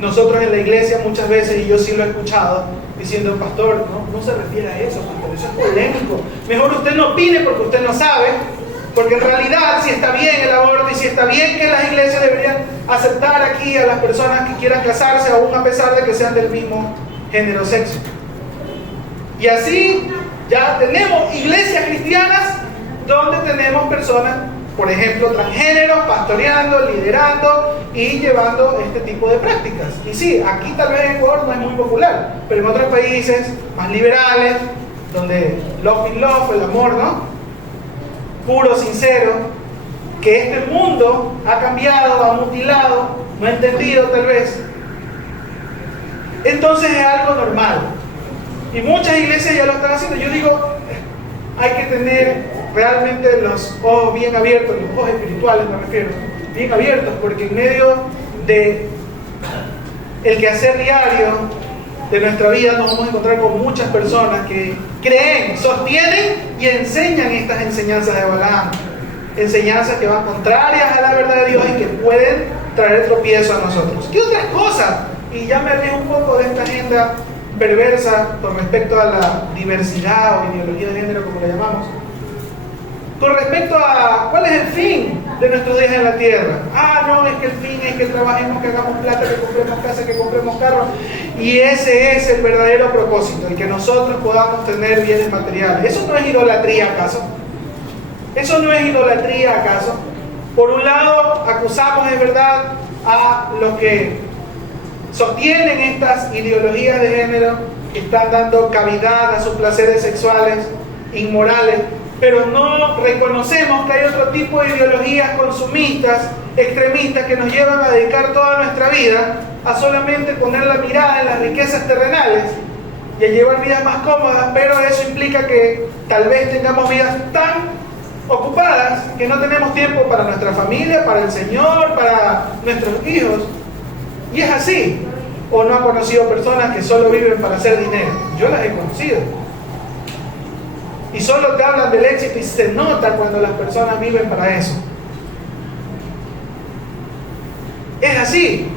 nosotros en la iglesia muchas veces, y yo sí lo he escuchado, diciendo, pastor, no se refiere a eso, pastor, eso es polémico. Mejor usted no opine porque usted no sabe, porque en realidad si está bien el aborto y si está bien que las iglesias deberían aceptar aquí a las personas que quieran casarse, aún a pesar de que sean del mismo género o sexo. Y así ya tenemos iglesias cristianas donde tenemos personas, por ejemplo, transgéneros, pastoreando, liderando y llevando este tipo de prácticas. Y sí, aquí tal vez en Ecuador no es muy popular, pero en otros países más liberales, donde love is love, el amor, ¿no? Puro, sincero, que este mundo ha cambiado, ha mutilado, no ha entendido tal vez. Entonces es algo normal. Y muchas iglesias ya lo están haciendo. Yo digo, hay que tener realmente los ojos bien abiertos, los ojos espirituales me refiero, bien abiertos, porque en medio de el quehacer diario de nuestra vida nos vamos a encontrar con muchas personas que creen, sostienen y enseñan estas enseñanzas de Balaam, enseñanzas que van contrarias a la verdad de Dios y que pueden traer tropiezo a nosotros. ¿Qué otras cosas? Y ya me alejo un poco de esta agenda perversa con respecto a la diversidad o ideología de género, como la llamamos. Con respecto a cuál es el fin de nuestros días en la tierra. No, es que el fin es que trabajemos, que hagamos plata, que compremos casa, que compremos carro. Y ese es el verdadero propósito, el que nosotros podamos tener bienes materiales. ¿Eso no es idolatría acaso? ¿Eso no es idolatría acaso? Por un lado, acusamos de verdad a los que sostienen estas ideologías de género, que están dando cavidad a sus placeres sexuales inmorales, pero no reconocemos que hay otro tipo de ideologías consumistas, extremistas, que nos llevan a dedicar toda nuestra vida a solamente poner la mirada en las riquezas terrenales y a llevar vidas más cómodas, pero eso implica que tal vez tengamos vidas tan ocupadas que no tenemos tiempo para nuestra familia, para el Señor, para nuestros hijos. Y es así. ¿O no ha conocido personas que solo viven para hacer dinero? Yo las he conocido. Y solo te hablan del éxito y se nota cuando las personas viven para eso. Es así.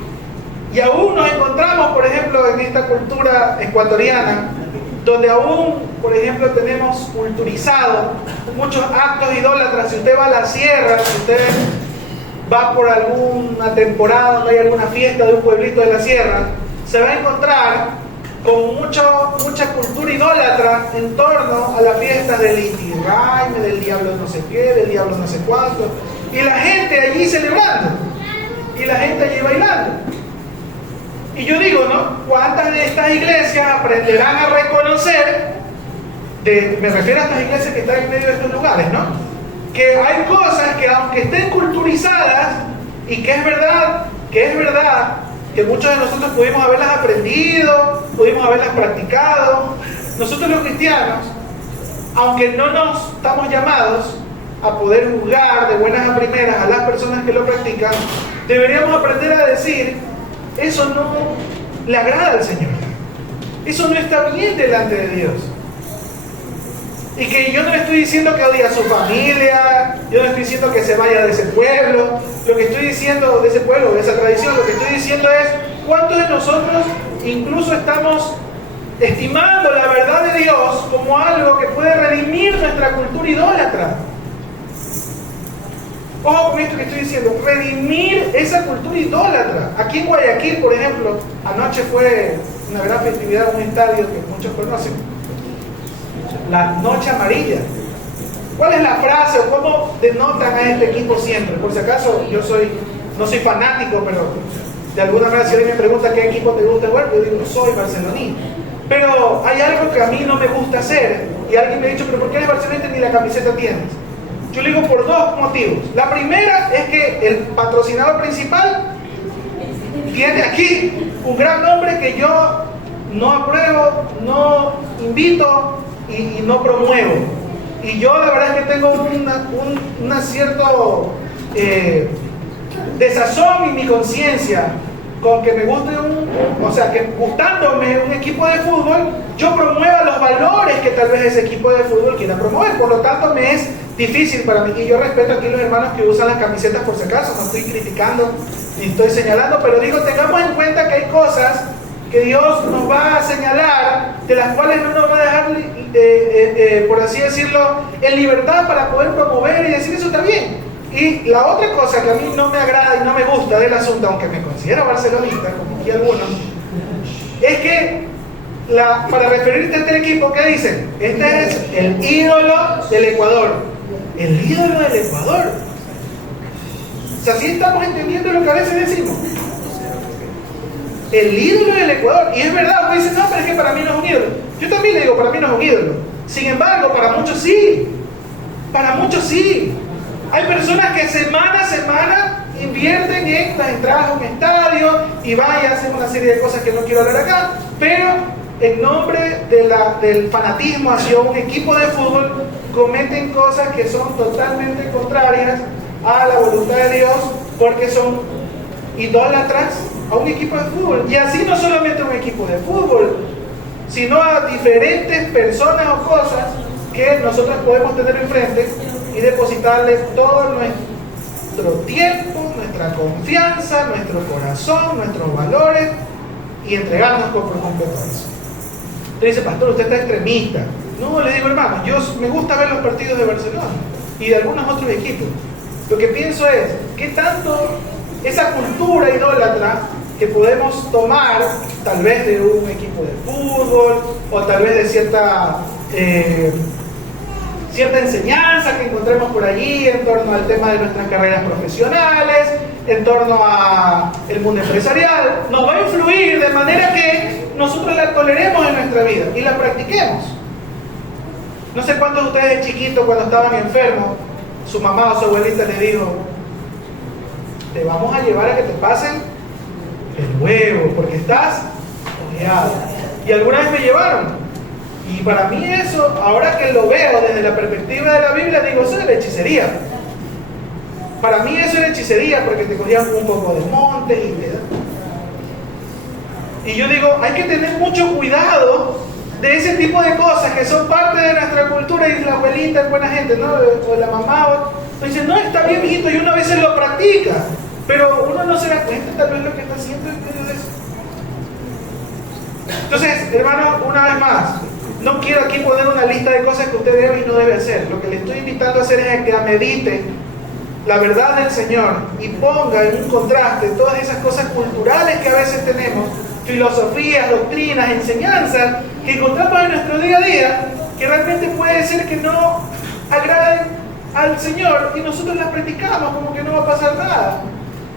Y aún nos encontramos, por ejemplo, en esta cultura ecuatoriana, donde aún, por ejemplo, tenemos culturizado muchos actos idólatras. Si usted va a la sierra, si usted va por alguna temporada donde hay alguna fiesta de un pueblito de la sierra, se va a encontrar con mucha cultura idólatra en torno a las fiestas del Inti Raymi, del diablo no sé qué, del diablo no sé cuánto, y la gente allí celebrando, y la gente allí bailando. Y yo digo, ¿no? ¿Cuántas de estas iglesias aprenderán a reconocer, me refiero a estas iglesias que están en medio de estos lugares, ¿no? Que hay cosas que aunque estén culturizadas, y que es verdad, que muchos de nosotros pudimos haberlas aprendido, pudimos haberlas practicado. Nosotros los cristianos, aunque no nos estamos llamados a poder juzgar de buenas a primeras a las personas que lo practican, deberíamos aprender a decir, eso no le agrada al Señor. Eso no está bien delante de Dios. Y que yo no le estoy diciendo que odie a su familia, yo no estoy diciendo que se vaya de ese pueblo, lo que estoy diciendo de ese pueblo, de esa tradición, lo que estoy diciendo es cuántos de nosotros incluso estamos estimando la verdad de Dios como algo que puede redimir nuestra cultura idólatra. Ojo con esto que estoy diciendo, redimir esa cultura idólatra. Aquí en Guayaquil, por ejemplo, anoche fue una gran festividad en un estadio que muchos conocen, la Noche Amarilla. ¿Cuál es la frase o cómo denotan a este equipo siempre? Por si acaso, yo no soy fanático, pero de alguna manera si alguien me pregunta qué equipo te gusta jugar, yo digo, soy barcelonista. Pero hay algo que a mí no me gusta hacer, y alguien me ha dicho, pero ¿por qué eres barcelonista ni la camiseta tienes? Yo le digo por dos motivos. La primera es que el patrocinador principal tiene aquí un gran nombre que yo no apruebo, no invito y no promuevo. Y yo la verdad es que tengo una cierto desazón en mi conciencia con que me guste que gustándome un equipo de fútbol, yo promueva los valores que tal vez ese equipo de fútbol quiera promover. Por lo tanto, me es difícil para mí, y yo respeto aquí a los hermanos que usan las camisetas por si acaso, no estoy criticando ni estoy señalando, pero digo, tengamos en cuenta que hay cosas que Dios nos va a señalar, de las cuales no nos va a dejar, por así decirlo, en libertad para poder promover y decir eso está bien. Y la otra cosa que a mí no me agrada y no me gusta del asunto, aunque me considero barcelonista, como aquí algunos, es que para referirte a este equipo, ¿qué dicen? Este es el ídolo del Ecuador. El ídolo del Ecuador. O sea, ¿sí estamos entendiendo lo que a veces decimos? El ídolo del Ecuador. Y es verdad, uno dice, no, pero es que para mí no es un ídolo. Yo también le digo, para mí no es un ídolo. Sin embargo, para muchos sí. Para muchos sí. Hay personas que semana a semana invierten en las entradas a un estadio y van y hacen una serie de cosas que no quiero hablar acá, pero en nombre del fanatismo hacia un equipo de fútbol cometen cosas que son totalmente contrarias a la voluntad de Dios, porque son idólatras a un equipo de fútbol. Y así no solamente a un equipo de fútbol, sino a diferentes personas o cosas que nosotros podemos tener enfrente y depositarle todo nuestro tiempo, nuestra confianza, nuestro corazón, nuestros valores y entregarnos por completo a eso. Usted dice, pastor, usted está extremista. No, le digo, hermano, yo me gusta ver los partidos de Barcelona y de algunos otros equipos. Lo que pienso es, ¿qué tanto esa cultura idólatra que podemos tomar, tal vez de un equipo de fútbol o tal vez de cierta enseñanza que encontremos por allí en torno al tema de nuestras carreras profesionales, en torno al mundo empresarial, nos va a influir de manera que nosotros la toleremos en nuestra vida y la practiquemos? No sé cuántos de ustedes de chiquitos, cuando estaban enfermos, su mamá o su abuelita les dijo, te vamos a llevar a que te pasen el huevo porque estás ojeado. Y alguna vez me llevaron. Y para mí eso, ahora que lo veo desde la perspectiva de la Biblia, digo, eso es la hechicería. Para mí eso es hechicería, porque te cogían un poco de monte y te dan. Y yo digo, hay que tener mucho cuidado de ese tipo de cosas que son parte de nuestra cultura. Y la abuelita es buena gente, ¿no? O la mamá, o dice, no, está bien, hijito, y uno a veces lo practica, pero uno no se da cuenta tal vez lo que está haciendo en medio de eso. Entonces, hermano, una vez más, no quiero aquí poner una lista de cosas que usted debe y no debe hacer. Lo que le estoy invitando a hacer es que medite la verdad del Señor y ponga en un contraste todas esas cosas culturales que a veces tenemos, filosofías, doctrinas, enseñanzas que encontramos en nuestro día a día, que realmente puede ser que no agraden al Señor y nosotros las practicamos como que no va a pasar nada.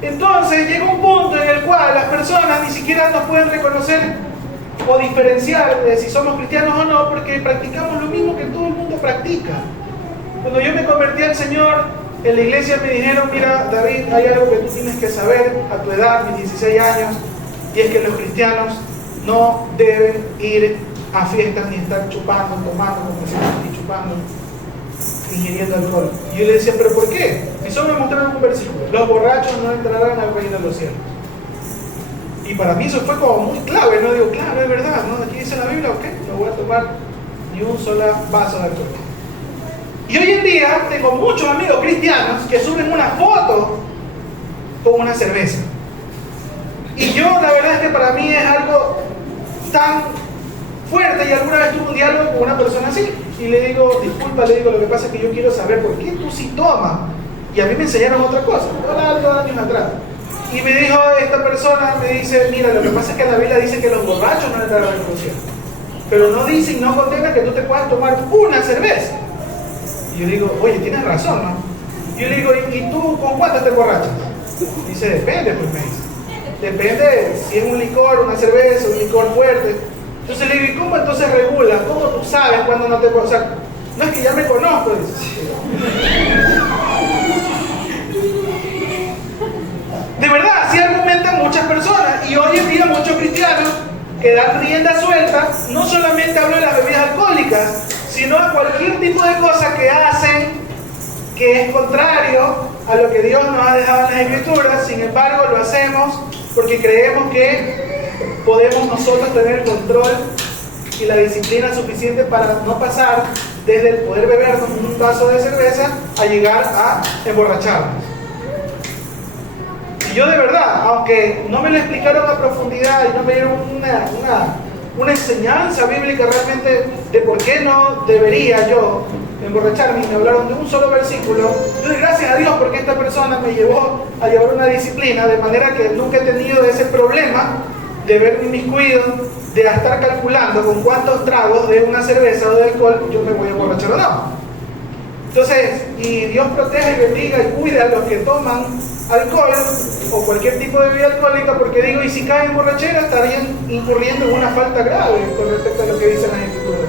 Entonces llega un punto en el cual las personas ni siquiera nos pueden reconocer o diferenciar de si somos cristianos o no, porque practicamos lo mismo que todo el mundo practica. Cuando yo me convertí al Señor, en la iglesia me dijeron, mira David, hay algo que tú tienes que saber a tu edad, mis 16 años, y es que los cristianos no deben ir a fiestas ni estar chupando, tomando, como decimos, y chupando, ingiriendo alcohol. Y yo le decía, ¿pero por qué? Y solo me mostraron un versículo: los borrachos no entrarán al reino de los cielos. Y para mí eso fue como muy clave, no digo, claro, es verdad, ¿no? Aquí dice la Biblia, ok, no voy a tomar ni un solo vaso de alcohol. Y hoy en día tengo muchos amigos cristianos que suben una foto con una cerveza. Y yo la verdad es que para mí es algo tan fuerte, y alguna vez tuve un diálogo con una persona así, y le digo, disculpa, le digo, lo que pasa es que yo quiero saber por qué tú sí tomas. Y a mí me enseñaron otra cosa, algo años atrás. Y me dijo esta persona, me dice, mira, lo que pasa es que la Biblia dice que los borrachos no entran a la revolución, pero no dice y no condena que tú te puedas tomar una cerveza. Y yo digo, oye, tienes razón, ¿no? Y yo le digo, ¿y tú con cuántas te emborrachas? Dice, depende, pues me dice. Depende si es un licor, una cerveza, un licor fuerte. Entonces le digo, ¿y cómo entonces regulas? ¿Cómo tú sabes cuándo no te puedo? O sea, no es que ya me conozco, dice. De verdad, así argumentan muchas personas. que dan rienda suelta. No solamente hablo de las bebidas alcohólicas, sino a cualquier tipo de cosa que hacen que es contrario a lo que Dios nos ha dejado en las Escrituras. Sin embargo, lo hacemos porque creemos que podemos nosotros tener el control y la disciplina suficiente para no pasar desde el poder bebernos un vaso de cerveza a llegar a emborracharnos. Y yo de verdad, aunque no me lo explicaron a profundidad y no me dieron una enseñanza bíblica realmente de por qué no debería yo emborracharme, y me hablaron de un solo versículo, yo doy gracias a Dios porque esta persona me llevó a llevar una disciplina, de manera que nunca he tenido ese problema de verme inmiscuido, de estar calculando con cuántos tragos de una cerveza o de alcohol yo me voy a emborrachar o no. Entonces, y Dios proteja y bendiga y cuida a los que toman alcohol o cualquier tipo de bebida alcohólica, porque digo, y si caen en borrachera estarían incurriendo en una falta grave con respecto a lo que dicen las Escrituras.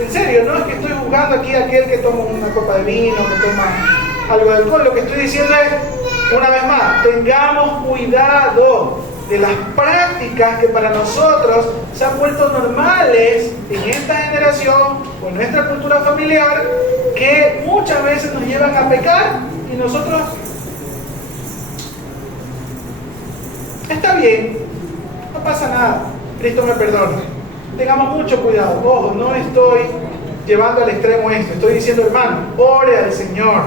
En serio, no es que estoy juzgando aquí a aquel que toma una copa de vino, que toma algo de alcohol. Lo que estoy diciendo es, una vez más, tengamos cuidado de las prácticas que para nosotros se han vuelto normales en esta generación o en nuestra cultura familiar, que muchas veces nos llevan a pecar y nosotros, está bien, no pasa nada, Cristo me perdona. Tengamos mucho cuidado. Ojo, no estoy llevando al extremo esto, estoy diciendo, hermano, ore al Señor,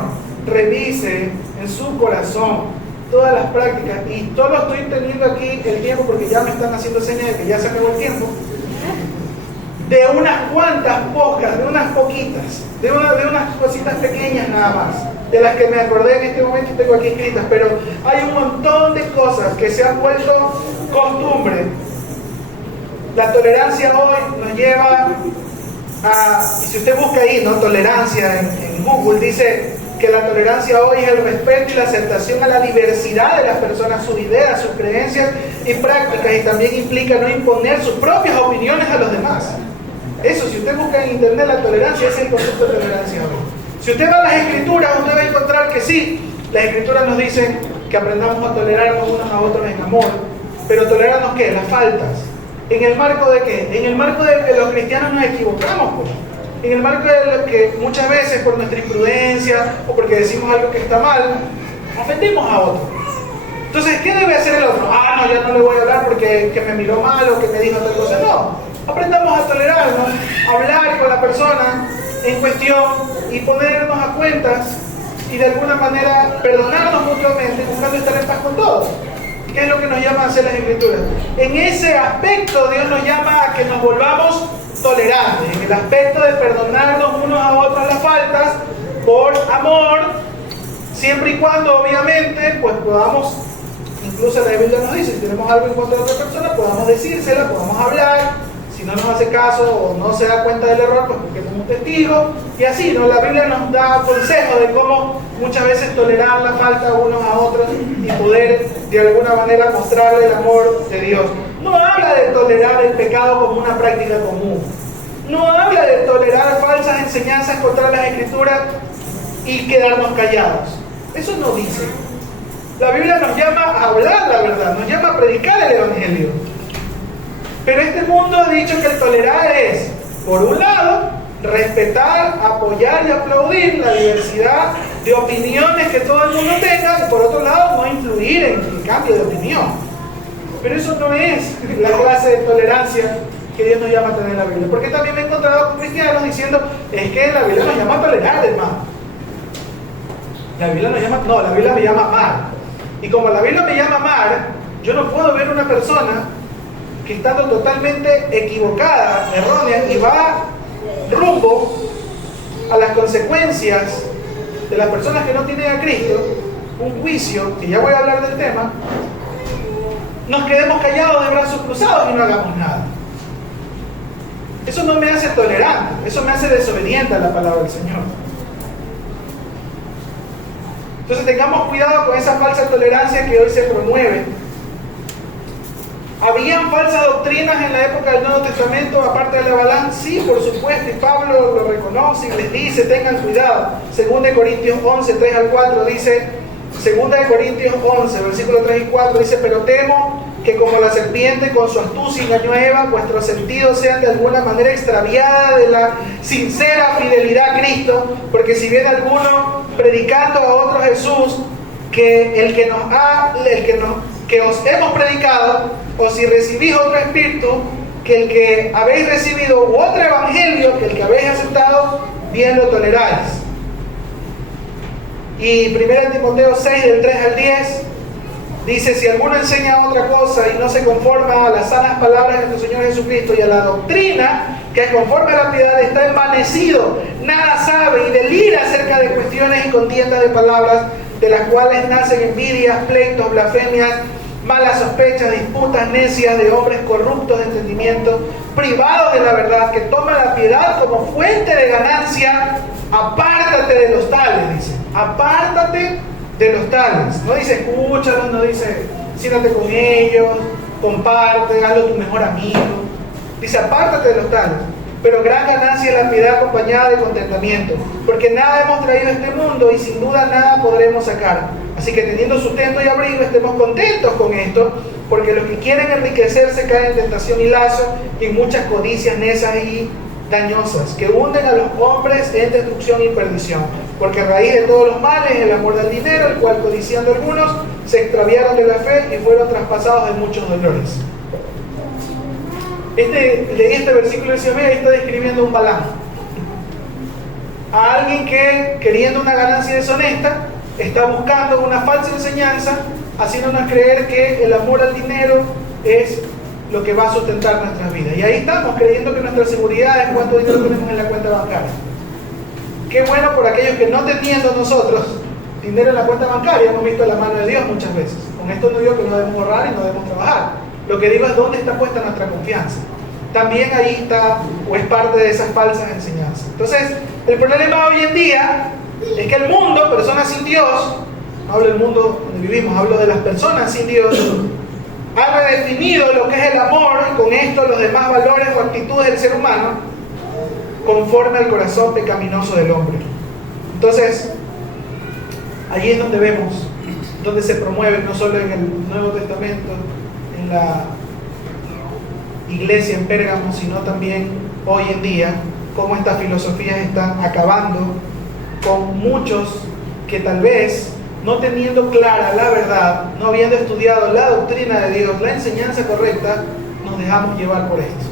revise en su corazón todas las prácticas, y solo estoy teniendo aquí el tiempo porque ya me están haciendo señas de que ya se acabó el tiempo, de unas cuantas pocas, de unas poquitas, de unas cositas pequeñas nada más, de las que me acordé en este momento y tengo aquí escritas, pero hay un montón de cosas que se han vuelto costumbre. La tolerancia hoy nos lleva a, y si usted busca ahí, ¿no?, tolerancia en Google, dice que la tolerancia hoy es el respeto y la aceptación a la diversidad de las personas, sus ideas, sus creencias y prácticas, y también implica no imponer sus propias opiniones a los demás. Eso, si usted busca en internet la tolerancia, ese es el concepto de tolerancia hoy. Si usted va a las Escrituras, usted va a encontrar que sí, las Escrituras nos dicen que aprendamos a tolerarnos unos a otros en amor, pero tolerarnos ¿qué? Las faltas. ¿En el marco de qué? En el marco de que los cristianos nos equivocamos, pues. En el marco de lo que muchas veces por nuestra imprudencia o porque decimos algo que está mal, ofendemos a otro. Entonces, ¿qué debe hacer el otro? Ah, no, ya no le voy a hablar porque que me miró mal o que me dijo tal cosa. No, aprendamos a tolerarnos, a hablar con la persona en cuestión y ponernos a cuentas y de alguna manera perdonarnos mutuamente, buscando estar en paz con todos. ¿Qué es lo que nos llama a hacer las Escrituras? En ese aspecto Dios nos llama a que nos volvamos tolerantes, en el aspecto de perdonarnos unos a otros las faltas por amor, siempre y cuando obviamente pues podamos, incluso la Biblia nos dice, si tenemos algo en contra de otra persona, podamos decírsela, podamos hablar. Si no nos hace caso o no se da cuenta del error, pues porque somos testigos, y así, ¿no? La Biblia nos da consejos de cómo muchas veces tolerar la falta unos a otros y poder de alguna manera mostrarle el amor de Dios. No habla de tolerar el pecado como una práctica común. No habla de tolerar falsas enseñanzas contra las Escrituras y quedarnos callados. Eso no dice. La Biblia nos llama a hablar la verdad, nos llama a predicar el Evangelio. Pero este mundo ha dicho que el tolerar es, por un lado, respetar, apoyar y aplaudir la diversidad de opiniones que todo el mundo tenga, y por otro lado, no influir en el cambio de opinión. Pero eso no es la clase de tolerancia que Dios nos llama a tener en la Biblia. Porque también me he encontrado con cristianos diciendo, es que la Biblia nos llama a tolerar, hermano. La Biblia me llama a amar. Y como la Biblia me llama a amar, yo no puedo ver una persona que estando totalmente equivocada, errónea, y va rumbo a las consecuencias de las personas que no tienen a Cristo, un juicio, que ya voy a hablar del tema, nos quedemos callados de brazos cruzados y no hagamos nada. Eso no me hace tolerante, eso me hace desobediente a la palabra del Señor. Entonces tengamos cuidado con esa falsa tolerancia que hoy se promueve. ¿Habían falsas doctrinas en la época del Nuevo Testamento aparte de la Balaam? Sí, por supuesto, y Pablo lo reconoce y les dice, tengan cuidado. 2 Corintios 11, 3 al 4 dice, 2 Corintios 11, versículos 3 y 4 dice, pero temo que como la serpiente con su astucia engañó a Eva, vuestros sentidos sean de alguna manera extraviadas de la sincera fidelidad a Cristo, porque si viene alguno predicando a otro Jesús, que que os hemos predicado, o si recibís otro espíritu, que el que habéis recibido, u otro evangelio, que el que habéis aceptado, bien lo toleráis. Y 1 Timoteo 6, del 3 al 10, dice: si alguno enseña otra cosa y no se conforma a las sanas palabras de nuestro Señor Jesucristo y a la doctrina que conforme a la piedad, está envanecido, nada sabe y delira acerca de cuestiones y contiendas de palabras, de las cuales nacen envidias, pleitos, blasfemias, malas sospechas, disputas necias de hombres corruptos de entendimiento, privados de la verdad, que toman la piedad como fuente de ganancia. Apártate de los tales, dice. Apártate de los tales. No dice escúchalos, no dice siéntate con ellos, comparte, hazlo tu mejor amigo. Dice apártate de los tales. Pero gran ganancia es la piedad acompañada de contentamiento, porque nada hemos traído a este mundo y sin duda nada podremos sacar. Así que teniendo sustento y abrigo, estemos contentos con esto, porque los que quieren enriquecerse caen en tentación y lazo y en muchas codicias necias y dañosas, que hunden a los hombres en destrucción y perdición. Porque a raíz de todos los males es el amor del dinero, el cual codiciando algunos se extraviaron de la fe y fueron traspasados de muchos dolores. Leí este versículo y decía: ahí está describiendo un Balaam, a alguien que, queriendo una ganancia deshonesta, está buscando una falsa enseñanza, haciéndonos creer que el amor al dinero es lo que va a sustentar nuestras vidas. Y ahí estamos, creyendo que nuestra seguridad es cuánto dinero tenemos en la cuenta bancaria. Qué bueno por aquellos que, no teniendo nosotros dinero en la cuenta bancaria, hemos visto la mano de Dios muchas veces. Con esto no digo que no debemos ahorrar y no debemos trabajar. Lo que digo es dónde está puesta nuestra confianza. También ahí está, o es parte de esas falsas enseñanzas. Entonces, el problema hoy en día es que el mundo, personas sin Dios, no hablo del mundo donde vivimos, hablo de las personas sin Dios, ha redefinido lo que es el amor, y con esto los demás valores o actitudes del ser humano, conforme al corazón pecaminoso del hombre. Entonces, allí es donde vemos, donde se promueve, no solo en el Nuevo Testamento, en la iglesia en Pérgamo, sino también hoy en día, cómo estas filosofías están acabando con muchos que tal vez, no teniendo clara la verdad, no habiendo estudiado la doctrina de Dios, la enseñanza correcta, nos dejamos llevar por esto.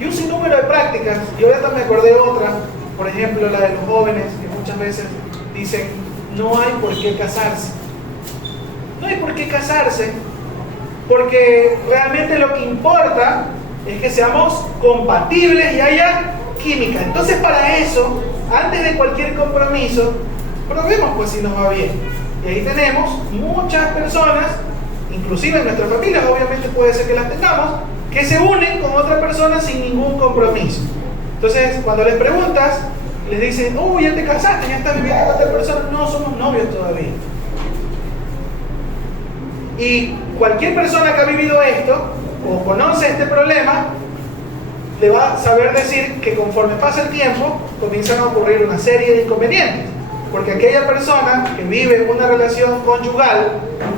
Y un sinnúmero de prácticas, y ahorita me acordé de otra, por ejemplo la de los jóvenes, que muchas veces dicen: no hay por qué casarse. No hay por qué casarse, porque realmente lo que importa es que seamos compatibles y haya química. Entonces, para eso, antes de cualquier compromiso, probemos pues si nos va bien. Y ahí tenemos muchas personas, inclusive en nuestras familias, obviamente puede ser que las tengamos, que se unen con otra persona sin ningún compromiso. Entonces, cuando les preguntas, les dicen: ya te casaste, ya estás viviendo con otra persona. No, somos novios todavía. Y cualquier persona que ha vivido esto o conoce este problema le va a saber decir que conforme pasa el tiempo comienzan a ocurrir una serie de inconvenientes, porque aquella persona que vive una relación conyugal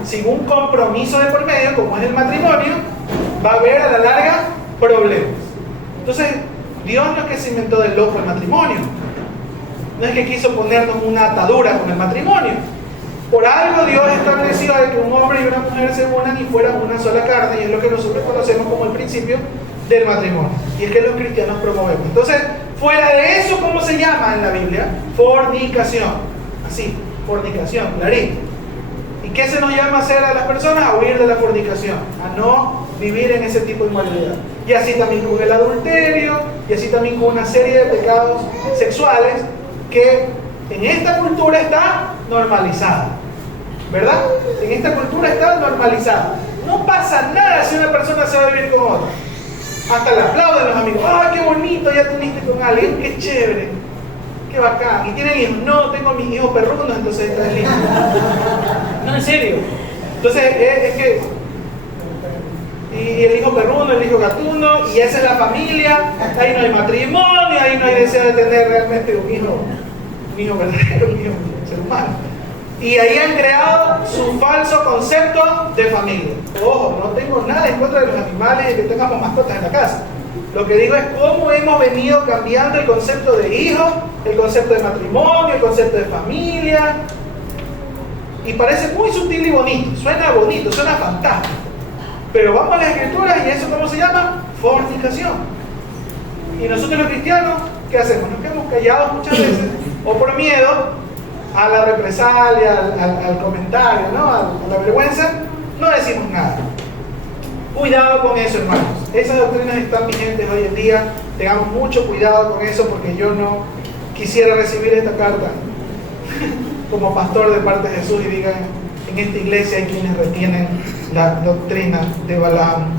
sin un compromiso de por medio, como es el matrimonio, va a haber a la larga problemas. Entonces, Dios no es que se inventó del loco el matrimonio, no es que quiso ponernos una atadura con el matrimonio. Por algo Dios estableció de que un hombre y una mujer se unan y fueran una sola carne, y es lo que nosotros conocemos como el principio del matrimonio, y es que los cristianos promovemos. Entonces, fuera de eso, ¿cómo se llama en la Biblia? Fornicación. Así, fornicación, clarito. ¿Y qué se nos llama hacer a las personas? A huir de la fornicación, a no vivir en ese tipo de inmoralidad. Y así también con el adulterio, y así también con una serie de pecados sexuales que en esta cultura está normalizada, ¿verdad? En esta cultura está normalizada. No pasa nada si una persona se va a vivir con otra. Hasta le aplauden los amigos: ¡ah, qué bonito! Ya teniste con alguien, ¡qué chévere! ¡Qué bacán! ¿Y tienen hijos? No, tengo mis hijos perrunos, entonces está listo. No, en serio. Entonces, es que... Y el hijo perruno, el hijo gatuno, y esa es la familia. Ahí no hay matrimonio, ahí no hay deseo de tener realmente un hijo verdadero, un hijo ser humano. Y ahí han creado su falso concepto de familia. Ojo, no tengo nada en contra de los animales y que tengamos mascotas en la casa. Lo que digo es cómo hemos venido cambiando el concepto de hijo, el concepto de matrimonio, el concepto de familia. Y parece muy sutil y bonito, suena fantástico. Pero vamos a las escrituras y eso, ¿cómo se llama? Fornicación. Y nosotros los cristianos, ¿qué hacemos? Nos quedamos callados muchas veces, o por miedo a la represalia, al comentario, ¿no? A la vergüenza, no decimos nada. Cuidado con eso, hermanos. Esas doctrinas están vigentes hoy en día. Tengamos mucho cuidado con eso, porque yo no quisiera recibir esta carta como pastor de parte de Jesús y digan, en esta iglesia hay quienes retienen la doctrina de Balaam.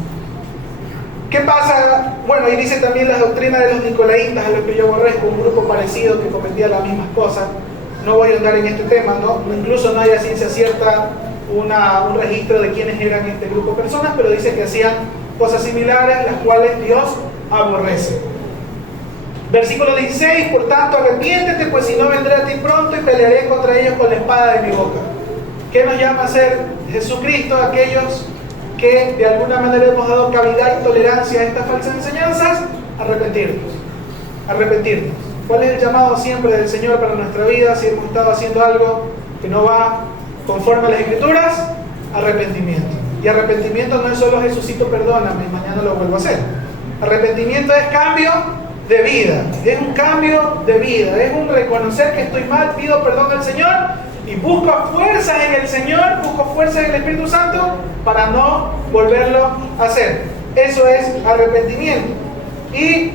¿Qué pasa? Bueno, y dice también la doctrina de los nicolaitas, a los que yo aborrezco, un grupo parecido que cometía las mismas cosas. No voy a andar en este tema, ¿no? Incluso no hay a ciencia cierta un registro de quiénes eran este grupo de personas, pero dice que hacían cosas similares, las cuales Dios aborrece. Versículo 16, por tanto arrepiéntete, pues si no vendré a ti pronto y pelearé contra ellos con la espada de mi boca. ¿Qué nos llama a hacer Jesucristo? Aquellos que de alguna manera hemos dado cavidad y tolerancia a estas falsas enseñanzas, arrepentirnos. ¿Cuál es el llamado siempre del Señor para nuestra vida? Si hemos estado haciendo algo que no va conforme a las Escrituras, arrepentimiento. Y arrepentimiento no es solo Jesucito, perdóname, y mañana lo vuelvo a hacer. Arrepentimiento es cambio de vida, es un cambio de vida, es un reconocer que estoy mal, pido perdón al Señor y busco fuerzas en el Señor, busco fuerzas en el Espíritu Santo para no volverlo a hacer. Eso es arrepentimiento. Y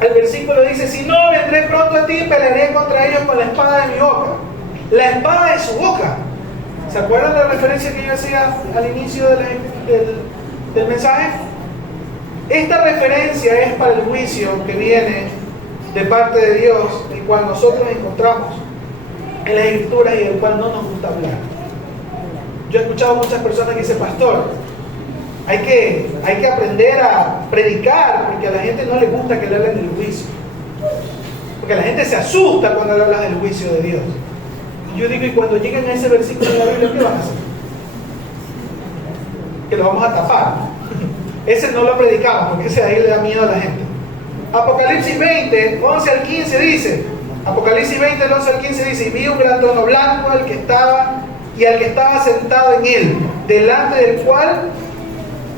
el versículo dice, si no vendré pronto a ti, pelearé contra ellos con la espada de mi boca. La espada de su boca. ¿Se acuerdan de la referencia que yo hacía al inicio del mensaje? Esta referencia es para el juicio que viene de parte de Dios, el cual nosotros encontramos en las Escrituras y del cual no nos gusta hablar. Yo he escuchado muchas personas que dicen, pastor, hay que aprender a predicar, porque a la gente no le gusta que le hablen del juicio. Porque la gente se asusta cuando le hablas del juicio de Dios. Y yo digo, y cuando lleguen a ese versículo de la Biblia, ¿qué van a hacer? Que lo vamos a tapar. Ese no lo predicamos, porque ese de ahí le da miedo a la gente. Apocalipsis 20, 11 al 15 dice, Apocalipsis 20, 11 al 15 dice, y vi un gran trono blanco al que estaba sentado en él, delante del cual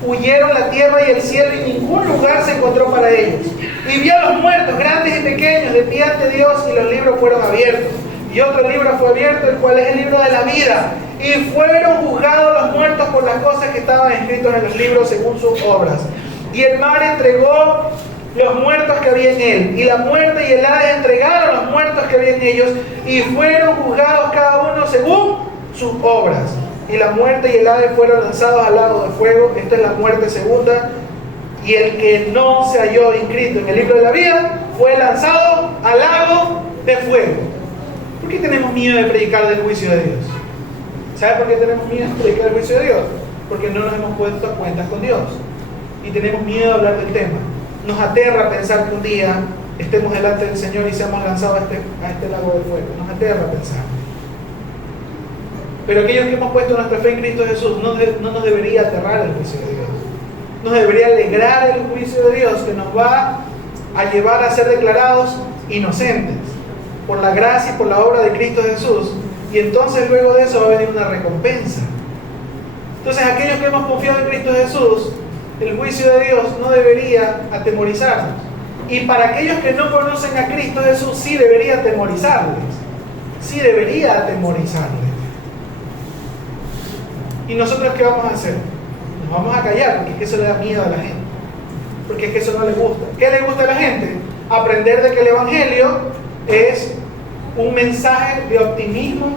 huyeron la tierra y el cielo, y ningún lugar se encontró para ellos. Y vi a los muertos, grandes y pequeños, de pie ante Dios, y los libros fueron abiertos. Y otro libro fue abierto, el cual es el libro de la vida. Y fueron juzgados los muertos por las cosas que estaban escritas en los libros según sus obras. Y el mar entregó los muertos que había en él. Y la muerte y el Hades entregaron los muertos que había en ellos. Y fueron juzgados cada uno según sus obras. Y la muerte y el Hades fueron lanzados al lago de fuego. Esta es la muerte segunda. Y el que no se halló inscrito en el libro de la vida fue lanzado al lago de fuego. ¿Por qué tenemos miedo de predicar del juicio de Dios? ¿Sabe por qué tenemos miedo de predicar del juicio de Dios? Porque no nos hemos puesto a cuentas con Dios. Y tenemos miedo de hablar del tema. Nos aterra pensar que un día estemos delante del Señor y seamos lanzados a este lago de fuego. Nos aterra pensar. Pero aquellos que hemos puesto nuestra fe en Cristo Jesús, no nos debería aterrar el juicio de Dios. Nos debería alegrar el juicio de Dios, que nos va a llevar a ser declarados inocentes por la gracia y por la obra de Cristo Jesús. Y entonces luego de eso va a venir una recompensa. Entonces aquellos que hemos confiado en Cristo Jesús, el juicio de Dios no debería atemorizarnos. Y para aquellos que no conocen a Cristo Jesús, sí debería atemorizarles. Sí debería atemorizarles. ¿Y nosotros qué vamos a hacer? Nos vamos a callar, porque es que eso le da miedo a la gente. Porque es que eso no le gusta. ¿Qué le gusta a la gente? Aprender de que el Evangelio es un mensaje de optimismo,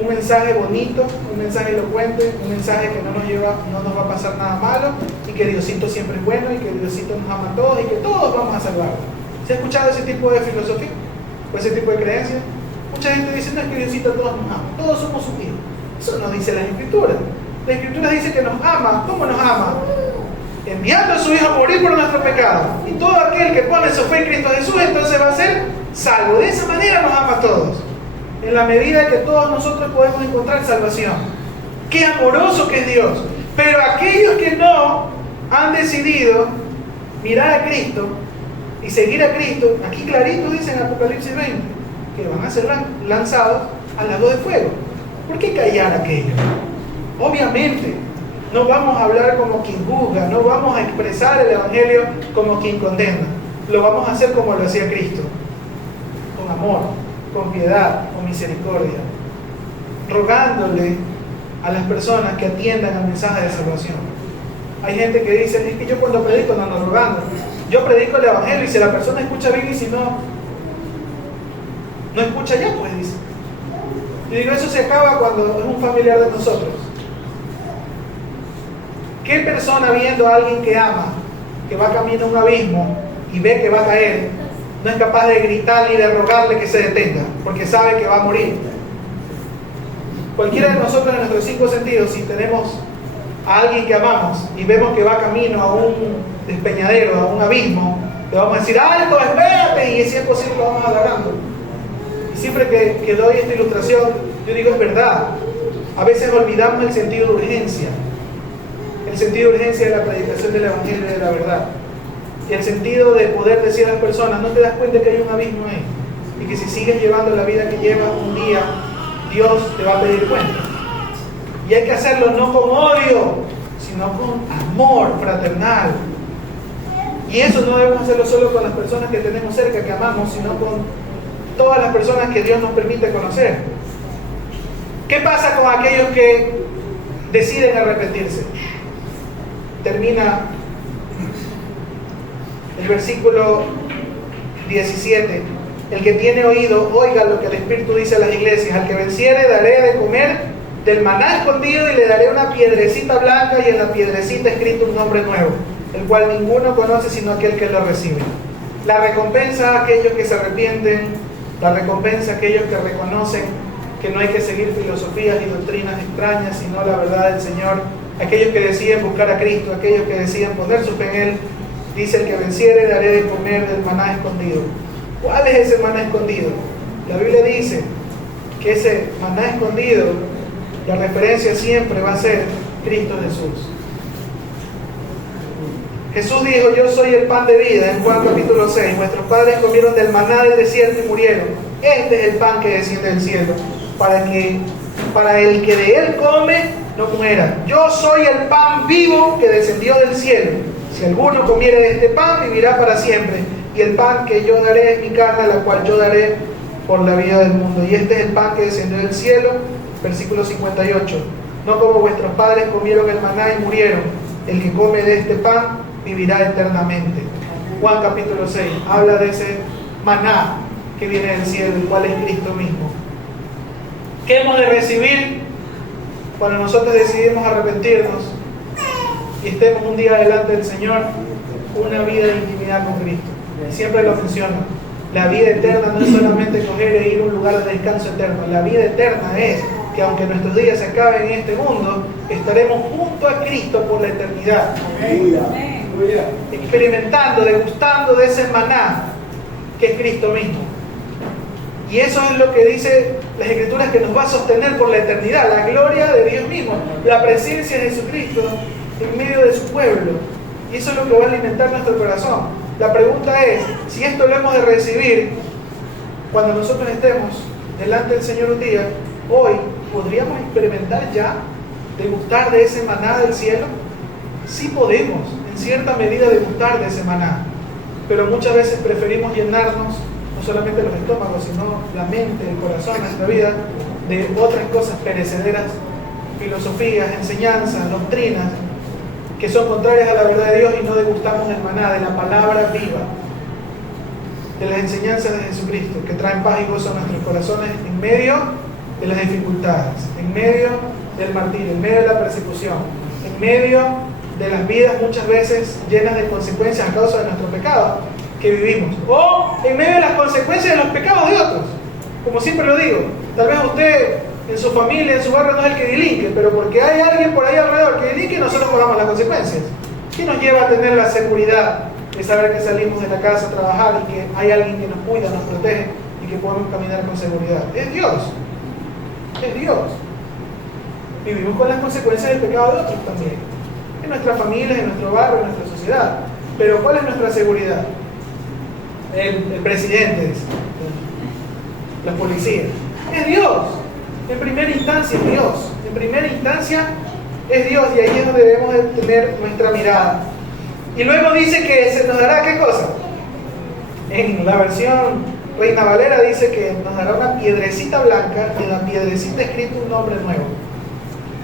un mensaje bonito, un mensaje elocuente, un mensaje que no nos va a pasar nada malo, y que Diosito siempre es bueno, y que Diosito nos ama a todos, y que todos vamos a salvar. ¿Se ha escuchado ese tipo de filosofía? ¿O ese tipo de creencia? Mucha gente dice, no, es que Diosito a todos nos ama, todos somos sus hijos. Eso no dice la Escritura. La Escritura dice que nos ama. ¿Cómo nos ama? Enviando a su Hijo a morir por nuestro pecado. Y todo aquel que pone su fe en Cristo Jesús, entonces va a ser salvo. De esa manera nos ama a todos. en la medida que todos nosotros podemos encontrar salvación. ¡Qué amoroso que es Dios! Pero aquellos que no han decidido mirar a Cristo y seguir a Cristo, aquí clarito dice en Apocalipsis 20, que van a ser lanzados al lago de fuego. ¿Por qué callar aquello? Obviamente, no vamos a hablar como quien juzga, no vamos a expresar el Evangelio como quien condena. Lo vamos a hacer como lo hacía Cristo, con amor, con piedad, con misericordia, rogándole a las personas que atiendan al mensaje de salvación. Hay gente que dice, es que yo cuando predico no ando rogando. Yo predico el Evangelio y si la persona escucha bien y si no escucha ya, pues dice. Yo digo, eso se acaba cuando es un familiar de nosotros. ¿Qué persona viendo a alguien que ama, que va camino a un abismo y ve que va a caer, no es capaz de gritarle y de rogarle que se detenga, porque sabe que va a morir? Cualquiera de nosotros en nuestros 5 sentidos, si tenemos a alguien que amamos y vemos que va camino a un despeñadero, a un abismo, le vamos a decir, alto, espérate, y si es posible lo vamos agarrando. Y siempre que doy esta ilustración, yo digo, es verdad. A veces olvidamos el sentido de urgencia. El sentido de urgencia de la predicación del Evangelio y de la verdad. Y el sentido de poder decir a las personas, no te das cuenta que hay un abismo ahí. Y que si sigues llevando la vida que llevas, un día Dios te va a pedir cuenta. Y hay que hacerlo no con odio, sino con amor fraternal. Y eso no debemos hacerlo solo con las personas que tenemos cerca, que amamos, sino con todas las personas que Dios nos permite conocer. ¿Qué pasa con aquellos que deciden arrepentirse? Termina el versículo 17. El que tiene oído, oiga lo que el Espíritu dice a las iglesias. Al que venciere daré de comer del maná escondido y le daré una piedrecita blanca y en la piedrecita escrito un nombre nuevo, el cual ninguno conoce sino aquel que lo recibe. La recompensa a aquellos que se arrepienten, la recompensa a aquellos que reconocen que no hay que seguir filosofías y doctrinas extrañas, sino la verdad del Señor. Aquellos que deciden buscar a Cristo, aquellos que deciden poner su fe en Él, dice: el que venciere daré de comer del maná escondido. ¿Cuál es ese maná escondido? La Biblia dice que ese maná escondido, la referencia siempre va a ser Cristo Jesús. Jesús dijo: yo soy el pan de vida, en Juan capítulo 6. Vuestros padres comieron del maná del desierto y murieron. Este es el pan que desciende del cielo, para el que de él come no muera. Yo soy el pan vivo que descendió del cielo. Si alguno comiere de este pan, vivirá para siempre. Y el pan que yo daré es mi carne, la cual yo daré por la vida del mundo. Y este es el pan que descendió del cielo. Versículo 58. No como vuestros padres comieron el maná y murieron. El que come de este pan vivirá eternamente. Juan capítulo 6 habla de ese maná que viene del cielo, el cual es Cristo mismo. ¿Qué hemos de recibir cuando nosotros decidimos arrepentirnos y estemos un día delante del Señor? Una vida de intimidad con Cristo. Y siempre lo menciono. La vida eterna no es solamente coger e ir a un lugar de descanso eterno. La vida eterna es que aunque nuestros días se acaben en este mundo, estaremos junto a Cristo por la eternidad. Experimentando, degustando de ese maná que es Cristo mismo. Y eso es lo que dice las Escrituras, que nos va a sostener por la eternidad, la gloria de Dios mismo, la presencia de Jesucristo en medio de su pueblo. Y eso es lo que va a alimentar nuestro corazón. La pregunta es, si esto lo hemos de recibir cuando nosotros estemos delante del Señor un día, hoy, ¿podríamos experimentar ya, degustar de ese maná del cielo? Sí podemos, en cierta medida, degustar de ese maná, pero muchas veces preferimos llenarnos no solamente los estómagos, sino la mente, el corazón, nuestra vida, de otras cosas perecederas, filosofías, enseñanzas, doctrinas, que son contrarias a la verdad de Dios, y no degustamos del maná, de la palabra viva, de las enseñanzas de Jesucristo, que traen paz y gozo a nuestros corazones en medio de las dificultades, en medio del martirio, en medio de la persecución, en medio de las vidas muchas veces llenas de consecuencias a causa de nuestro pecado que vivimos, o en medio de las consecuencias de los pecados de otros. Como siempre lo digo, tal vez usted en su familia, en su barrio no es el que delinque, pero porque hay alguien por ahí alrededor que delinque, nosotros pagamos las consecuencias. ¿Qué nos lleva a tener la seguridad de saber que salimos de la casa a trabajar y que hay alguien que nos cuida, nos protege y que podemos caminar con seguridad? Es Dios. Es Dios. Vivimos con las consecuencias del pecado de otros también. En nuestras familias, en nuestro barrio, en nuestra sociedad. Pero ¿cuál es nuestra seguridad? El presidente, dice. La policía. Es Dios. En primera instancia es Dios. En primera instancia es Dios, y ahí es donde debemos de tener nuestra mirada. Y luego dice que se nos dará ¿qué cosa? En la versión Reina Valera dice que nos dará una piedrecita blanca y en la piedrecita escrito un nombre nuevo.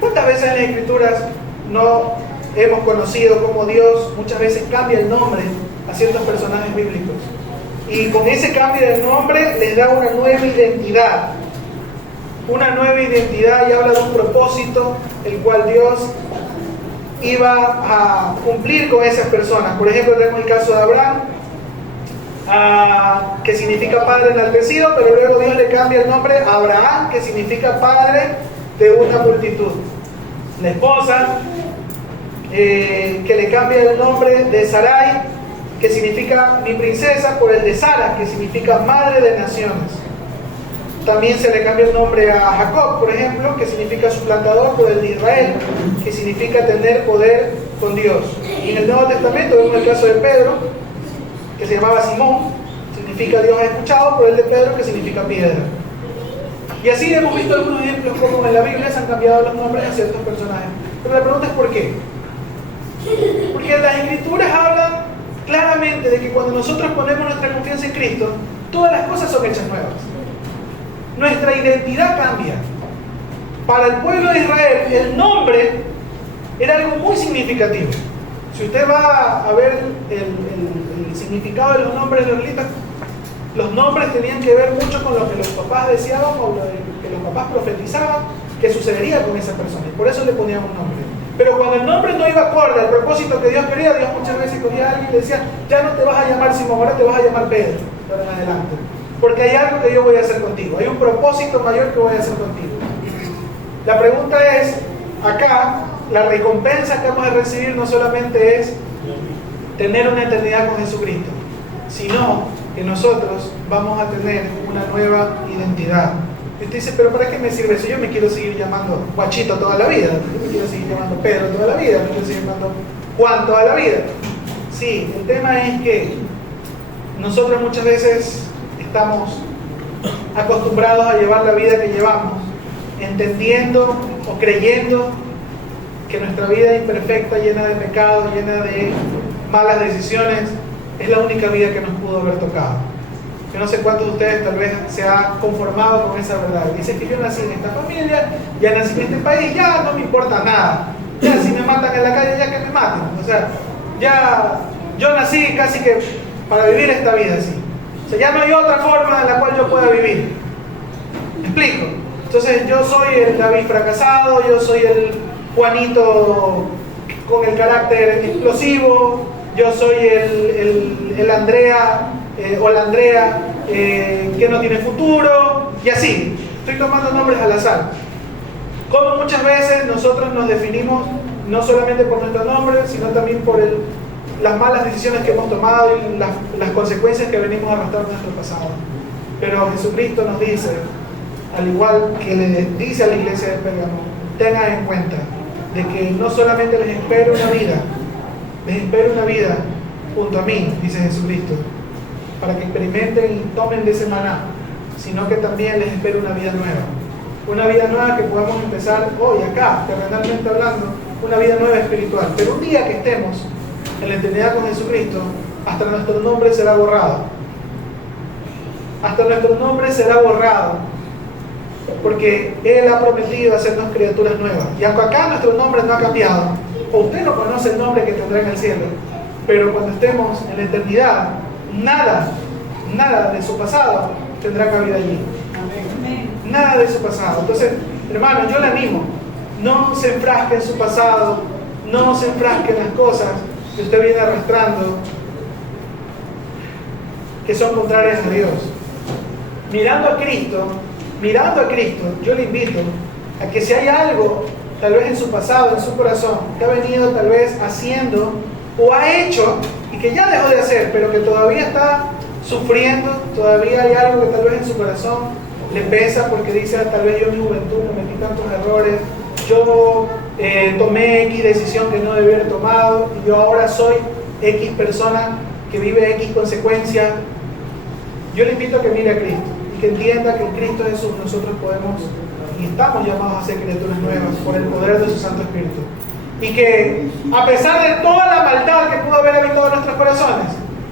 ¿Cuántas veces en las Escrituras no hemos conocido cómo Dios muchas veces cambia el nombre a ciertos personajes bíblicos? Y con ese cambio de nombre les da una nueva identidad. Una nueva identidad, y habla de un propósito el cual Dios iba a cumplir con esas personas. Por ejemplo, tenemos el caso de Abraham, que significa padre enaltecido, pero luego Dios le cambia el nombre a Abraham, que significa padre de una multitud. La esposa, que le cambia el nombre de Sarai, que significa mi princesa, por el de Sara, que significa madre de naciones. También se le cambia el nombre a Jacob, por ejemplo, que significa suplantador, por el de Israel, que significa tener poder con Dios. Y en el Nuevo Testamento vemos el caso de Pedro, que se llamaba Simón, significa Dios ha escuchado, por el de Pedro, que significa piedra. Y así hemos visto algunos ejemplos como en la Biblia se han cambiado los nombres a ciertos personajes. Pero la pregunta es ¿por qué? Porque las Escrituras hablan claramente de que cuando nosotros ponemos nuestra confianza en Cristo, todas las cosas son hechas nuevas. Nuestra identidad cambia. Para el pueblo de Israel, el nombre era algo muy significativo. Si usted va a ver el significado de los nombres de los israelitas, los nombres tenían que ver mucho con lo que los papás deseaban o lo que los papás profetizaban que sucedería con esa persona. Y por eso le ponían un nombre. Pero cuando el nombre no iba acorde al propósito que Dios quería, Dios muchas veces cogía a alguien y le decía, ya no te vas a llamar Simón, ahora te vas a llamar Pedro, para en adelante. Porque hay algo que yo voy a hacer contigo, hay un propósito mayor que voy a hacer contigo. La pregunta es, acá, la recompensa que vamos a recibir no solamente es tener una eternidad con Jesucristo, sino que nosotros vamos a tener una nueva identidad. Y usted dice, pero ¿para qué me sirve eso? Yo me quiero seguir llamando Guachito toda la vida, yo me quiero seguir llamando Pedro toda la vida, me quiero seguir llamando Juan toda la vida. Sí, el tema es que nosotros muchas veces estamos acostumbrados a llevar la vida que llevamos, entendiendo o creyendo que nuestra vida imperfecta, llena de pecado, llena de malas decisiones, es la única vida que nos pudo haber tocado. Yo no sé cuántos de ustedes tal vez se han conformado con esa verdad. Dicen que yo nací en esta familia, ya nací en este país, ya no me importa nada. Ya si me matan en la calle, ya que me maten. O sea, ya yo nací casi que para vivir esta vida así. O sea, ya no hay otra forma en la cual yo pueda vivir. ¿Me explico? Entonces yo soy el David fracasado, yo soy el Juanito con el carácter explosivo, yo soy el Andrea o la Andrea que no tiene futuro, y así. Estoy tomando nombres al azar. Como muchas veces nosotros nos definimos no solamente por nuestro nombre, sino también por las malas decisiones que hemos tomado y las consecuencias que venimos arrastrando en nuestro pasado. Pero Jesucristo nos dice, al igual que le dice a la iglesia de Pérgamo, tengan en cuenta de que no solamente les espera una vida, les espera una vida junto a mí, dice Jesucristo, para que experimenten y tomen de ese maná, sino que también les espera una vida nueva. Una vida nueva que podamos empezar hoy, acá, terrenalmente hablando, una vida nueva espiritual. Pero un día que estemos en la eternidad con Jesucristo, hasta nuestro nombre será borrado. Hasta nuestro nombre será borrado. Porque Él ha prometido hacernos criaturas nuevas. Y aunque acá nuestro nombre no ha cambiado, o usted no conoce el nombre que tendrá en el cielo, pero cuando estemos en la eternidad, nada de su pasado tendrá cabida allí. Nada de su pasado. Entonces, hermano, yo le animo, no se enfrasque en su pasado, no se enfrasque en las cosas que usted viene arrastrando, que son contrarias a Dios. Mirando a Cristo, yo le invito a que si hay algo, tal vez en su pasado, en su corazón, que ha venido tal vez haciendo o ha hecho y que ya dejó de hacer, pero que todavía está sufriendo, todavía hay algo que tal vez en su corazón le pesa porque dice, tal vez yo en mi juventud cometí tantos errores, yo tomé X decisión que no debía haber tomado y yo ahora soy X persona que vive X consecuencia. Yo le invito a que mire a Cristo y que entienda que en Cristo Jesús nosotros podemos y estamos llamados a ser criaturas nuevas por el poder de su Santo Espíritu. Y que a pesar de toda la maldad que pudo haber habitado en nuestros corazones,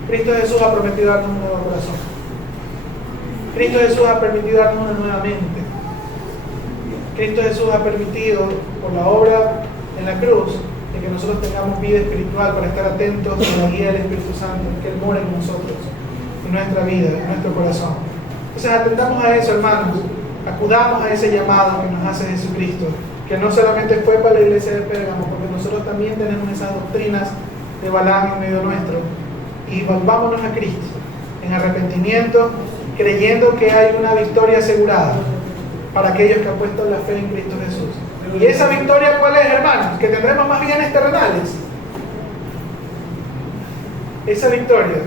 Cristo Jesús ha prometido darnos un nuevo corazón. Cristo Jesús ha permitido darnos una nueva mente. Cristo Jesús ha permitido, por la obra en la cruz, de que nosotros tengamos vida espiritual para estar atentos a la guía del Espíritu Santo, que Él mora en nosotros, en nuestra vida, en nuestro corazón. Entonces atendamos a eso, hermanos. Acudamos a ese llamado que nos hace Jesucristo, que no solamente fue para la iglesia de Pérgamo, porque nosotros también tenemos esas doctrinas de Balaam en medio nuestro. Y volvámonos a Cristo en arrepentimiento, creyendo que hay una victoria asegurada para aquellos que han puesto la fe en Cristo Jesús. ¿Y esa victoria cuál es, hermanos? Que tendremos más bienes terrenales. Esa victoria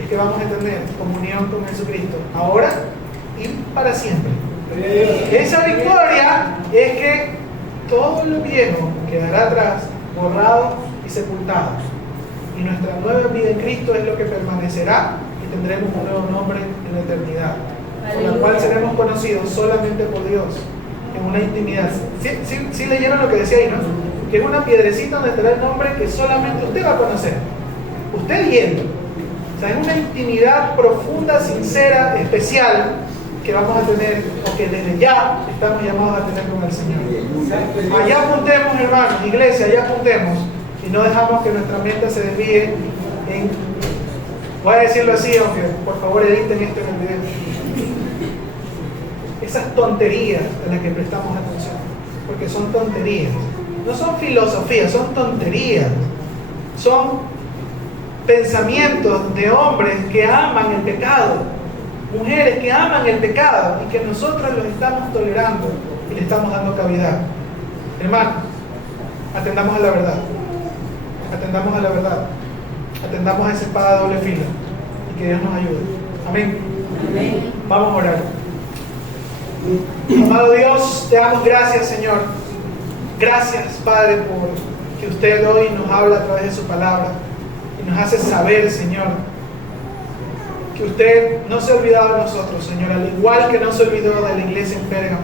es que vamos a tener comunión con Jesucristo ahora y para siempre. Esa victoria es que todo lo viejo quedará atrás, borrado y sepultado. Y nuestra nueva vida en Cristo es lo que permanecerá y tendremos un nuevo nombre en la eternidad, por la cual seremos conocidos solamente por Dios, en una intimidad. ¿Sí leyeron lo que decía ahí, no? Que es una piedrecita donde estará el nombre que solamente usted va a conocer. Usted y Él. O sea, es una intimidad profunda, sincera, especial, que vamos a tener, o que desde ya estamos llamados a tener con el Señor. Allá apuntemos, hermanos, iglesia, allá apuntemos, y no dejamos que nuestra mente se desvíe en, voy a decirlo así, aunque por favor editen esto en el video, esas tonterías a las que prestamos atención, porque son tonterías, no son filosofías, son tonterías, son pensamientos de hombres que aman el pecado, mujeres que aman el pecado y que nosotros los estamos tolerando y le estamos dando cavidad. Hermanos, atendamos a la verdad, atendamos a la verdad, atendamos a esa espada de doble filo y que Dios nos ayude. Amén. Amén. Vamos a orar. Amado Dios, te damos gracias, Señor. Gracias, Padre, por que usted hoy nos habla a través de su palabra y nos hace saber, Señor, que usted no se ha olvidado de nosotros, Señor, al igual que no se olvidó de la iglesia en Pérgamo.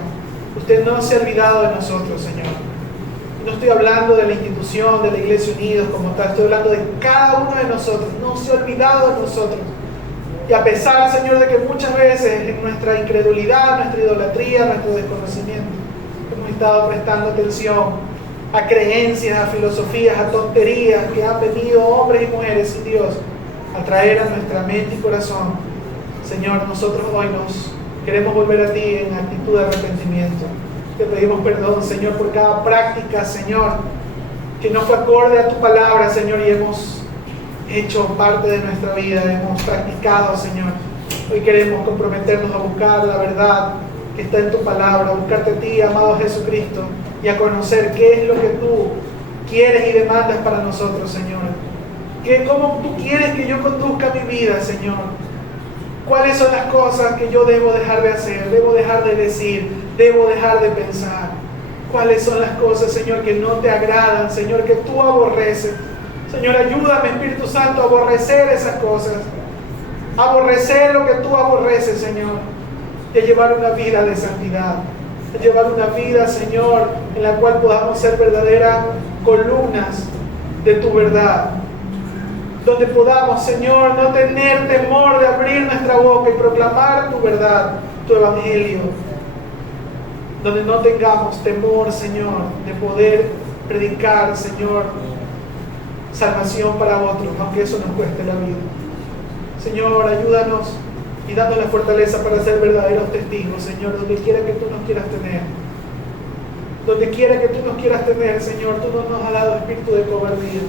Usted no se ha olvidado de nosotros, Señor. No estoy hablando de la institución, de la Iglesia Unidos como tal, estoy hablando de cada uno de nosotros. No se ha olvidado de nosotros. Y a pesar, Señor, de que muchas veces en nuestra incredulidad, nuestra idolatría, nuestro desconocimiento, hemos estado prestando atención a creencias, a filosofías, a tonterías que han venido hombres y mujeres sin Dios a traer a nuestra mente y corazón. Señor, nosotros hoy nos queremos volver a ti en actitud de arrepentimiento. Te pedimos perdón, Señor, por cada práctica, Señor, que no fue acorde a tu palabra, Señor, y hemos hecho parte de nuestra vida, hemos practicado, Señor. Hoy queremos comprometernos a buscar la verdad que está en tu palabra, a buscarte a ti, amado Jesucristo, y a conocer qué es lo que tú quieres y demandas para nosotros, Señor. ¿Cómo tú quieres que yo conduzca mi vida, Señor? ¿Cuáles son las cosas que yo debo dejar de hacer, debo dejar de decir, debo dejar de pensar? ¿Cuáles son las cosas, Señor, que no te agradan, Señor, que tú aborreces? Señor, ayúdame, Espíritu Santo, a aborrecer esas cosas, a aborrecer lo que tú aborreces, Señor, y a llevar una vida de santidad, a llevar una vida, Señor, en la cual podamos ser verdaderas columnas de tu verdad, donde podamos, Señor, no tener temor de abrir nuestra boca y proclamar tu verdad, tu evangelio, donde no tengamos temor, Señor, de poder predicar, Señor, salvación para otros, aunque eso nos cueste la vida. Señor, ayúdanos y danos la fortaleza para ser verdaderos testigos, Señor, donde quiera que tú nos quieras tener. Donde quiera que tú nos quieras tener, Señor, tú no nos has dado espíritu de cobardía.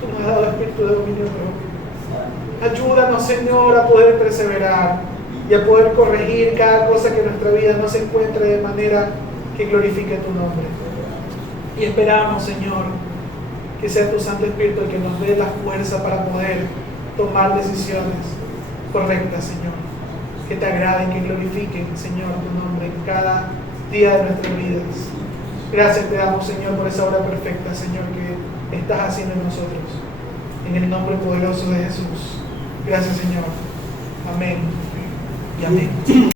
Tú nos has dado espíritu de dominio propio. Ayúdanos, Señor, a poder perseverar y a poder corregir cada cosa que en nuestra vida no se encuentre de manera que glorifique tu nombre. Y esperamos, Señor, que sea tu Santo Espíritu el que nos dé la fuerza para poder tomar decisiones correctas, Señor, que te agraden, que glorifiquen, Señor, tu nombre en cada día de nuestras vidas. Gracias te damos, Señor, por esa obra perfecta, Señor, que estás haciendo en nosotros. En el nombre poderoso de Jesús. Gracias, Señor. Amén y amén.